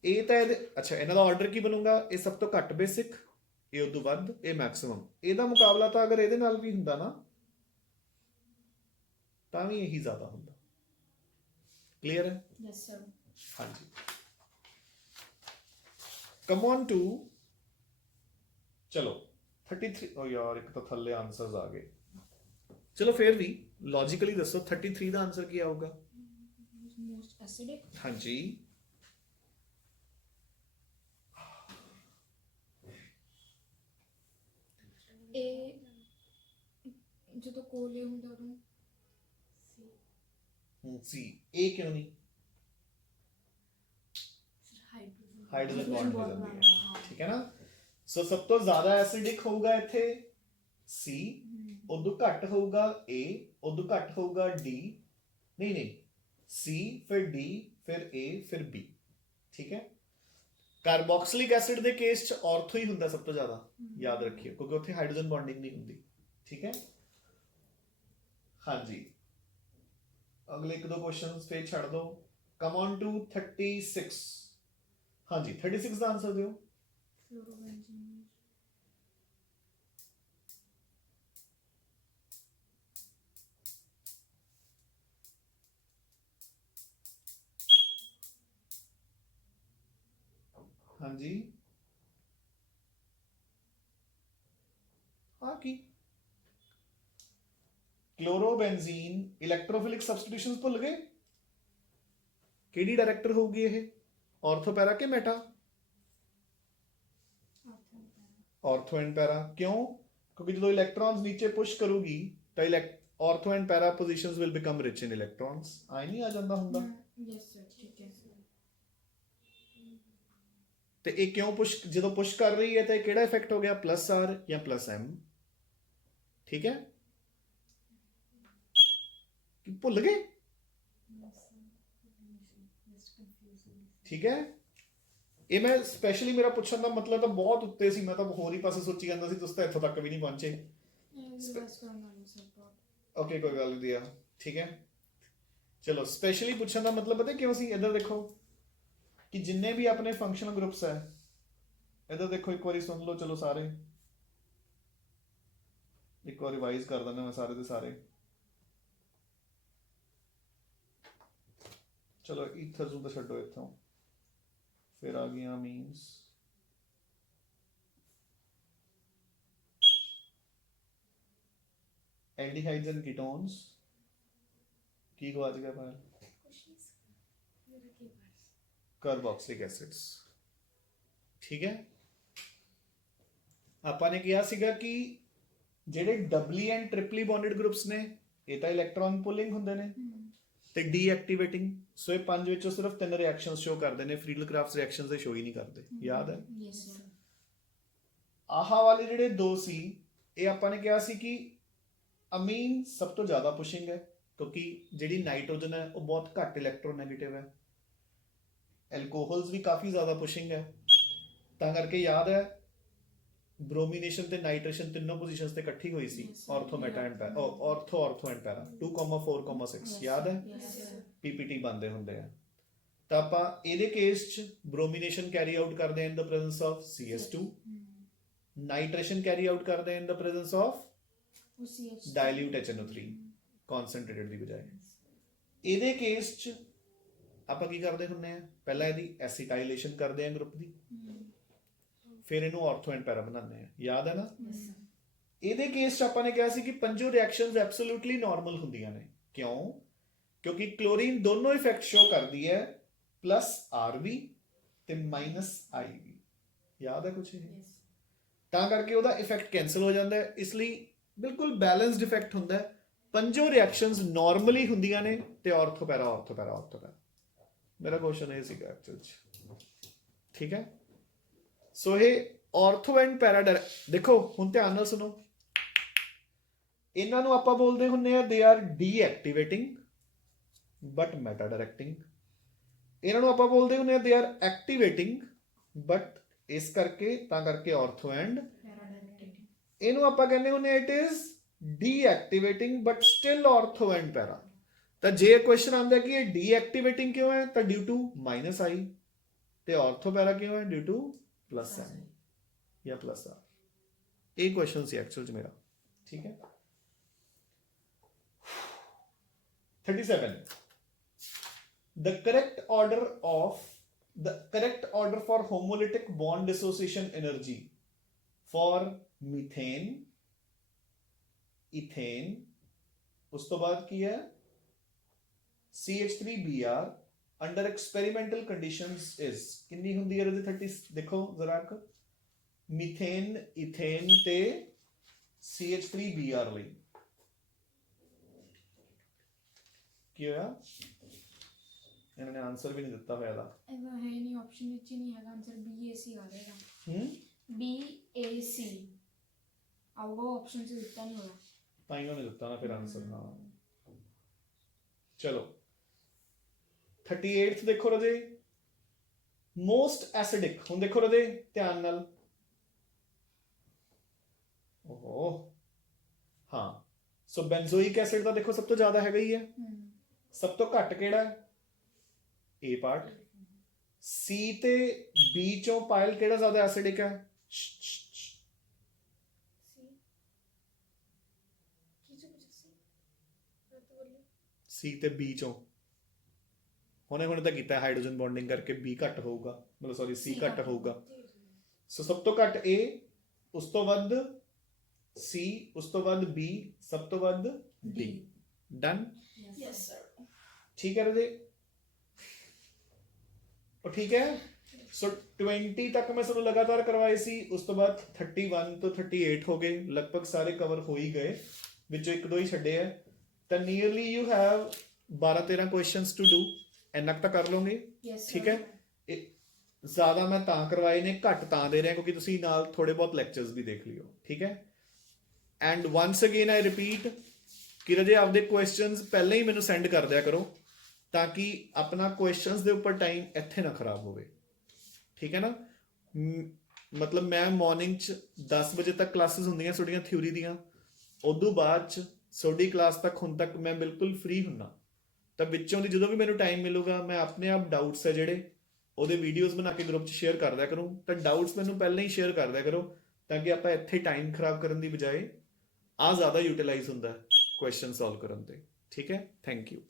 ਇਹ ਤਾਂ ਇਹਦੇ ਅੱਛਾ, ਇਹਨਾਂ ਦਾ ਆਰਡਰ ਕੀ ਬਣੂਗਾ? ਇਹ ਸਭ ਤੋਂ ਘੱਟ ਬੇਸਿਕ, ਇਹ ਉਦੋਂ ਵੱਧ, ਇਹ ਮੈਕਸਿਮਮ। ਇਹਦਾ ਮੁਕਾਬਲਾ ਤਾਂ ਅਗਰ ਇਹਦੇ ਨਾਲ ਵੀ ਹੁੰਦਾ ਨਾ ਤਾਂ ਵੀ ਇਹੀ ਜ਼ਿਆਦਾ ਹੁੰਦਾ। ਕਲੀਅਰ ਹੈ? Yes sir. ਹਾਂਜੀ, ਕਮ ਔਨ ਟੂ, ਚਲੋ 33। ਓ ਯਾਰ ਇੱਕ ਤਾਂ ਥੱਲੇ ਆਨਸਰਸ ਆ ਗਏ। ਚਲੋ ਫਿਰ ਵੀ ਲੌਜੀਕਲੀ ਦੱਸੋ 33 ਦਾ ਆਨਸਰ ਕੀ ਆਊਗਾ? Most acidic. ਹਾਂਜੀ, ਇਹ ਜਦੋਂ ਕੋਲੇ ਹੁੰਦਾ ਉਦੋਂ ਸੀ। ਇਹ ਕਿਉਂ ਨਹੀਂ? ਹਾਈਡਰੋਜਨ ਬੌਂਡ ਹੋ ਜਾਂਦੀ ਹੈ, ਠੀਕ ਹੈ ਨਾ। ਸੋ ਸਭ ਤੋਂ ਜ਼ਿਆਦਾ ਐਸਿਡਿਕ ਹੋਊਗਾ ਇੱਥੇ C, ਉਦੋਂ ਘੱਟ ਹੋਊਗਾ A, ਉਦੋਂ ਘੱਟ ਹੋਊਗਾ D, ਨਹੀਂ C ਫਿਰ D ਫਿਰ A ਫਿਰ B, ਠੀਕ ਹੈ। ਕਾਰਬੋਕਸਿਲਿਕ ਐਸਿਡ ਦੇ ਕੇਸ ਚ ਆਰਥੋ ਹੀ ਹੁੰਦਾ ਸਭ ਤੋਂ ਜ਼ਿਆਦਾ, ਯਾਦ ਰੱਖਿਓ, ਕਿਉਂਕਿ ਉੱਥੇ ਹਾਈਡਰੋਜਨ ਬੌਂਡਿੰਗ ਨਹੀਂ ਹੁੰਦੀ, ਠੀਕ ਹੈ। ਹਾਂਜੀ, ਅਗਲੇ ਇੱਕ ਦੋ ਕੁਐਸਚਨਸ ਫੇਰ ਛੱਡ ਦੋ। Come on to 36। ਹਾਂਜੀ 36 ਦਾ ਆਨਸਰ ਦਿਓ। ਫਲੋਰੋਬੈਂਜ਼ੀਨ। ਹਾਂਜੀ, ਹਾਂ ਕੀ ਕਲੋਰੋਬੈਂਜ਼ੀਨ ਇਲੈਕਟ੍ਰੋਫਿਲਿਕ ਸਬਸਟੀਟਿਊਸ਼ਨਸ ਭੁੱਲ ਗਏ? ਕਿਹੜੀ ਡਾਇਰੈਕਟਰ ਹੋਊਗੀ ਇਹ? ਆਰਥੋ ਪੈਰਾ ਕਿ ਮੈਟਾ? ਆਰਥੋ ਐਂਡ ਪੈਰਾ। ਕਿਉਂ? ਕਿਉਂਕਿ ਜਦੋਂ ਇਲੈਕਟ੍ਰॉन्स ਨੀਚੇ ਪੁਸ਼ ਕਰੂਗੀ ਤਾਂ ortho and para positions will become rich in electrons. ਆਈ ਨਹੀਂ ਆ ਜਾਂਦਾ ਹੁੰਦਾ? ਯੈਸ ਸਰ, ਠੀਕ ਹੈ ਸਰ। ਤੇ ਇਹ ਕਿਉਂ ਪੁਸ਼, ਜਦੋਂ ਪੁਸ਼ ਕਰ ਰਹੀ ਹੈ ਤਾਂ ਕਿਹੜਾ ਇਫੈਕਟ ਹੋ ਗਿਆ? +R ਜਾਂ +M, ਠੀਕ ਹੈ। ਕਿ ਭੁੱਲ ਗਏ? ਠੀਕ ਹੈ। ਇਹ ਮੈਂ ਸਪੈਸ਼ਲੀ, ਮੇਰਾ ਪੁੱਛਣ ਦਾ ਮਤਲਬ ਤਾਂ ਬਹੁਤ ਉੱਤੇ ਸੀ, ਮੈਂ ਤਾਂ ਹੋਰ ਹੀ ਪਾਸੇ ਸੋਚੀ ਜਾਂਦਾ ਸੀ, ਤੁਸੀਂ ਤਾਂ ਇੱਥੋਂ ਤੱਕ ਵੀ ਨਹੀਂ ਪਹੁੰਚੇ। ਓਕੇ, ਕੋਈ ਗੱਲ ਨਹੀਂ ਆ, ਠੀਕ ਹੈ। ਚਲੋ ਸਪੈਸ਼ਲੀ ਪੁੱਛਣ ਦਾ ਮਤਲਬ ਪਤਾ ਕਿਉਂ ਸੀ? ਇੱਧਰ ਦੇਖੋ ਕਿ ਜਿੰਨੇ ਵੀ ਆਪਣੇ ਫੰਕਸ਼ਨਲ ਗਰੁੱਪਸ ਹੈ, ਇੱਧਰ ਦੇਖੋ ਇੱਕ ਵਾਰੀ ਸੁਣ ਲਓ, ਚਲੋ ਸਾਰੇ ਇੱਕ ਵਾਰ ਰਿਵਾਈਜ਼ ਕਰ ਦਿੰਦਾ ਮੈਂ ਸਾਰੇ ਦੇ ਸਾਰੇ। ਚਲੋ ਈਥਰਸ ਨੂੰ ਤਾਂ ਛੱਡੋ ਇੱਥੋਂ, ਫਿਰ ਆ ਗਈਆਂ ਮੀਨਸ, ਐਲਡੀਹਾਈਡਸ ਐਂਡ ਕੀਟੋਨਸ। ਕੀ ਗਵਾਚ ਗਿਆ ਪਾਇਲ? ਕਾਰਬੋਕਸਿਲਿਕ ਐਸਿਡਸ, ਠੀਕ ਹੈ। ਆਪਾਂ ਨੇ ਕਿਹਾ ਸੀਗਾ ਕਿ ਜਿਹੜੇ ਡਬਲੀ ਐਂਡ ਟ੍ਰਿਪਲੀ ਬੌਂਡਡ ਗਰੁੱਪਸ ਨੇ ਇਹ ਤਾਂ ਇਲੈਕਟ੍ਰੋਨ ਪੁਲਿੰਗ ਹੁੰਦੇ ਨੇ ਤੇ ਡੀਐਕਟੀਵੇਟਿੰਗ। ਸੋ ਇਹ 5 ਵਿੱਚੋਂ ਸਿਰਫ 3 ਰਿਐਕਸ਼ਨਸ ਸ਼ੋ ਕਰਦੇ ਨੇ, ਫਰੀਡਲ-ਕ੍ਰਾਫਟਸ ਰਿਐਕਸ਼ਨਸ ਦੇ ਸ਼ੋ ਹੀ ਨਹੀਂ ਕਰਦੇ, ਯਾਦ ਹੈ? Yes sir. ਆਹ ਵਾਲੇ ਜਿਹੜੇ ਦੋ ਸੀ, ਇਹ ਆਪਾਂ ਨੇ ਕਿਹਾ ਸੀ ਕਿ ਅਮੀਨ ਸਭ ਤੋਂ ਜ਼ਿਆਦਾ ਪੁਸ਼ਿੰਗ ਹੈ, ਕਿਉਂਕਿ ਜਿਹੜੀ ਨਾਈਟ੍ਰੋਜਨ ਹੈ ਉਹ ਬਹੁਤ ਘੱਟ ਇਲੈਕਟ੍ਰੋਨੈਗੇਟਿਵ ਹੈ। ਐਲਕੋਹਲਸ ਵੀ ਕਾਫੀ ਜ਼ਿਆਦਾ ਪੁਸ਼ਿੰਗ ਹੈ, ਤਾਂ ਕਰਕੇ ਯਾਦ ਹੈ ਬ੍ਰੋਮੀਨੇਸ਼ਨ ਤੇ ਨਾਈਟ੍ਰੇਸ਼ਨ ਤਿੰਨੋਂ ਪੋਜੀਸ਼ਨਸ ਤੇ ਇਕੱਠੀ ਹੋਈ ਸੀ। Ortho meta and para, ortho and para 2,4,6 ਯਾਦ ਹੈ? ਪੀਪੀਟੀ ਬਣਦੇ ਹੁੰਦੇ ਆ। ਤਾਂ ਆਪਾਂ ਇਹਦੇ ਕੇਸ 'ਚ ਬ੍ਰੋਮੀਨੇਸ਼ਨ ਕੈਰੀ ਆਊਟ ਕਰਦੇ in the presence of CS2, nitration carry out ਕਰਦੇ in the presence of dilute HNO3 concentrated ਦੀ ਬਜਾਏ। ਇਹਦੇ ਕੇਸ 'ਚ ਆਪਾਂ ਕੀ ਕਰਦੇ ਹੁੰਦੇ ਆ? ਪਹਿਲਾਂ ਇਹਦੀ ਐਸੀਟਾਈਲੇਸ਼ਨ ਕਰਦੇ ਆ ਗਰੁੱਪ ਦੀ, ਫਿਰ ਇਹਨੂੰ ਆਰਥੋ ਐਂਡ ਪੈਰਾ ਬਣਾਉਂਦੇ ਆ, ਯਾਦ ਹੈ ਨਾ? ਇਹਦੇ ਕੇਸ 'ਚ ਆਪਾਂ ਨੇ ਕਿਹਾ ਸੀ ਕਿ ਪੰਜੋ ਰਿਐਕਸ਼ਨਸ ਐਬਸੋਲੂਟਲੀ ਨਾਰਮਲ ਹੁੰਦੀਆਂ ਨੇ। ਕਿਉਂ? ਕਿਉਂਕਿ ਕਲੋਰੀਨ ਦੋਨੋਂ ਇਫੈਕਟ ਸ਼ੋ ਕਰਦੀ ਹੈ, +RB ਤੇ -IV, ਯਾਦ ਹੈ ਕੁਛ ਇਹ? ਤਾਂ ਕਰਕੇ ਉਹਦਾ ਇਫੈਕਟ ਕੈਂਸਲ ਹੋ ਜਾਂਦਾ ਹੈ, ਇਸ ਲਈ ਬਿਲਕੁਲ ਬੈਲੈਂਸਡ ਇਫੈਕਟ ਹੁੰਦਾ ਹੈ। ਪੰਜੋ ਰਿਐਕਸ਼ਨਸ ਨਾਰਮਲੀ ਹੁੰਦੀਆਂ ਨੇ ਤੇ ਆਰਥੋ ਪੈਰਾ, ਆਰਥੋ ਪੈਰਾ, ਆਰਥੋ ਪੈਰਾ। ਮੇਰਾ ਕੁਐਸਚਨ ਇਹ ਸੀਗਾ ਐਕਚੁਅਲ ਚ। ਠੀਕ ਹੈ, ਸੋ ਇਹ ਆਰਥੋ ਐਂਡ ਪੈਰਾ ਦੇਖੋ ਹੁਣ ਧਿਆਨ ਨਾਲ ਸੁਣੋ, ਇਹਨਾਂ ਨੂੰ ਆਪਾਂ ਬੋਲਦੇ ਹੁੰਦੇ ਆ they are ਡੀਐਕਟੀਵੇਟਿੰਗ but meta directing. ਇਹਨਾਂ ਨੂੰ ਆਪਾਂ ਬੋਲਦੇ ਹੁੰਦੇ ਆ ਦੇ ਆਰ ਐਕਟੀਵੇਟਿੰਗ ਬਟ ਇਸ ਕਰਕੇ ਤਾਂ ਕਰਕੇ ਆਰਥੋ ਐਂਡ। ਇਹਨੂੰ ਆਪਾਂ ਕਹਿੰਦੇ ਹੁੰਦੇ it is deactivating but still ortho and para. ਤਾਂ ਜੇ ਕੁਐਸਚਨ ਆਉਂਦਾ ਕਿ ਇਹ ਡੀਐਕਟੀਵੇਟਿੰਗ ਕਿਉਂ ਹੈ ਤਾਂ ਡਿਊ ਟੂ ਮਾਈਨਸ ਆਈ, ਤੇ ਆਰਥੋ ਪੈਰਾ ਕਿਉਂ ਹੈ ਡਿਊ ਟੂ ਪਲੱਸ ਐਮ ਜਾਂ ਪਲੱਸ ਆਰ। ਇਹ ਕੁਐਸਚਨ ਸੀ ਐਕਚੁਅਲ ਚ ਮੇਰਾ। ਠੀਕ ਹੈ, 37 the correct order for homolytic bond dissociation energy for methane, ethane, ਉਸ ਤੋਂ ਬਾਅਦ ਕੀ ਹੈ CH3Br under experimental conditions is ਕਿੰਨੀ ਹੁੰਦੀ ਹੈ ਇਹਦੇ 30? ਦੇਖੋ ਜ਼ਰਾ ਮੀਥੇਨ, ਇਥੇਨ ਤੇ CH3Br ਲਈ ਕੀ ਹੋਇਆ? ਇਹਨਾਂ ਨੇ ਆਨਸਰ ਵੀ ਨਹੀਂ ਦਿੱਤਾ ਹੋਇਆ ਦਾ। ਇਹਦਾ ਹੈ ਨਹੀਂ, ਆਪਸ਼ਨ ਵਿੱਚ ਹੀ ਨਹੀਂ ਹੈਗਾ ਆਨਸਰ। BAC ਆ ਰਿਹਾ BAC ਆਊਗਾ, ਆਪਸ਼ਨ ਚ ਦਿੱਤਾ ਨਹੀਂ ਹੋਇਆ ਤਾਂ ਹੀ ਉਹਨੇ ਦਿੱਤਾ ਨਾ ਫਿਰ ਆਨਸਰ। ਹਾਂ ਚਲੋ 38th ਦੇਖੋ ਰਦੇ, ਮੋਸਟ ਐਸਿਡਿਕ। ਹੁਣ ਦੇਖੋ ਰਦੇ ਧਿਆਨ ਨਾਲ, ਓਹੋ ਹਾਂ, ਸੋ ਬੈਂਜ਼ੋਇਕ ਐਸਿਡ ਦਾ ਦੇਖੋ ਸਭ ਤੋਂ ਜ਼ਿਆਦਾ ਹੈਗਾ ਹੀ ਹੈ। ਸਭ ਤੋਂ ਘੱਟ ਕਿਹੜਾ ਹੈ? A part. C ਤੇ B ਚੋਂ ਪਾਇਲ ਕਿਹੜਾ ਜ਼ਿਆਦਾ ਐਸਿਡਿਕ ਹੈ? C ਤੇ B ਚੋਂ ਹੁਣੇ ਤਾਂ ਕੀਤਾ ਹਾਈਡਰੋਜਨ ਬੌਂਡਿੰਗ ਕਰਕੇ B ਘੱਟ ਹੋਊਗਾ, ਮਤਲਬ ਸੌਰੀ C ਘੱਟ ਹੋਊਗਾ। ਸੋ ਸਭ ਤੋਂ ਘੱਟ A, ਉਸ ਤੋਂ ਵੱਧ C, ਉਸ ਤੋਂ ਵੱਧ B, ਸਭ ਤੋਂ ਵੱਧ D। ਡਨ? Yes sir. ਠੀਕ ਹੈ ਰਜੇ, ਉਹ ਠੀਕ ਹੈ। ਸੋ 20 ਤੱਕ ਮੈਂ ਤੁਹਾਨੂੰ ਲਗਾਤਾਰ ਕਰਵਾਏ ਸੀ, ਉਸ ਤੋਂ ਬਾਅਦ 31 ਤੋਂ 38 ਹੋ ਗਏ, ਲਗਭਗ ਸਾਰੇ ਕਵਰ ਹੋ ਹੀ ਗਏ, ਵਿੱਚੋਂ ਇੱਕ ਦੋ ਹੀ ਛੱਡੇ ਆ। ਤਾਂ nearly you have 12-13 questions to do. ਇੰਨਾ ਕੁ ਤਾਂ ਕਰ ਲਓਗੇ? ਠੀਕ ਹੈ। ਇਹ ਜ਼ਿਆਦਾ ਮੈਂ ਤਾਂ ਕਰਵਾਏ ਨੇ, ਘੱਟ ਤਾਂ ਦੇ ਰਿਹਾ ਕਿਉਂਕਿ ਤੁਸੀਂ ਨਾਲ ਥੋੜੇ ਬਹੁਤ ਲੈਕਚਰਸ ਵੀ ਦੇਖ ਲਿਓ। ਠੀਕ ਹੈ, and once again I repeat ਕਿ ਰਜੇ ਆਪਦੇ ਕੁਐਸਚਨਸ ਪਹਿਲਾਂ ਹੀ ਮੈਨੂੰ ਸੈਂਡ ਕਰ ਦਿਆ ਕਰੋ ਤਾਂ ਕਿ ਆਪਣਾ ਕੁਐਸਚਨਸ ਦੇ ਉੱਪਰ ਟਾਈਮ ਇੱਥੇ ਨਾ ਖਰਾਬ ਹੋਵੇ। ਠੀਕ ਹੈ ਨਾ, ਮਤਲਬ ਮੈਂ ਮਾਰਨਿੰਗ 'ਚ 10 ਵਜੇ ਤੱਕ ਕਲਾਸਿਸ ਹੁੰਦੀਆਂ ਤੁਹਾਡੀਆਂ ਥਿਊਰੀ ਦੀਆਂ, ਉਦੋਂ ਬਾਅਦ 'ਚ ਤੁਹਾਡੀ ਕਲਾਸ ਤੱਕ ਹੁਣ ਤੱਕ ਮੈਂ ਬਿਲਕੁਲ ਫ੍ਰੀ ਹੁੰਨਾ। ਤਾਂ ਵਿੱਚੋਂ ਦੀ ਜਦੋਂ ਵੀ ਮੈਨੂੰ ਟਾਈਮ ਮਿਲੂਗਾ ਮੈਂ ਆਪਣੇ ਆਪ ਡਾਊਟਸ ਹੈ ਜਿਹੜੇ ਉਹਦੇ ਵੀਡੀਓਜ਼ ਬਣਾ ਕੇ ਗਰੁੱਪ 'ਚ ਸ਼ੇਅਰ ਕਰ ਦਿਆ ਕਰੂੰ। ਤਾਂ ਡਾਊਟਸ ਮੈਨੂੰ ਪਹਿਲਾਂ ਹੀ ਸ਼ੇਅਰ ਕਰ ਦਿਆ ਕਰੋ ਤਾਂ ਕਿ ਆਪਾਂ ਇੱਥੇ ਟਾਈਮ ਖਰਾਬ ਕਰਨ ਦੀ ਬਜਾਏ ਆਹ ਜ਼ਿਆਦਾ ਯੂਟਿਲਾਈਜ਼ ਹੁੰਦਾ ਕੁਐਸਚਨ ਸੋਲਵ ਕਰਨ ਤੇ। ਠੀਕ ਹੈ, ਥੈਂਕ ਯੂ।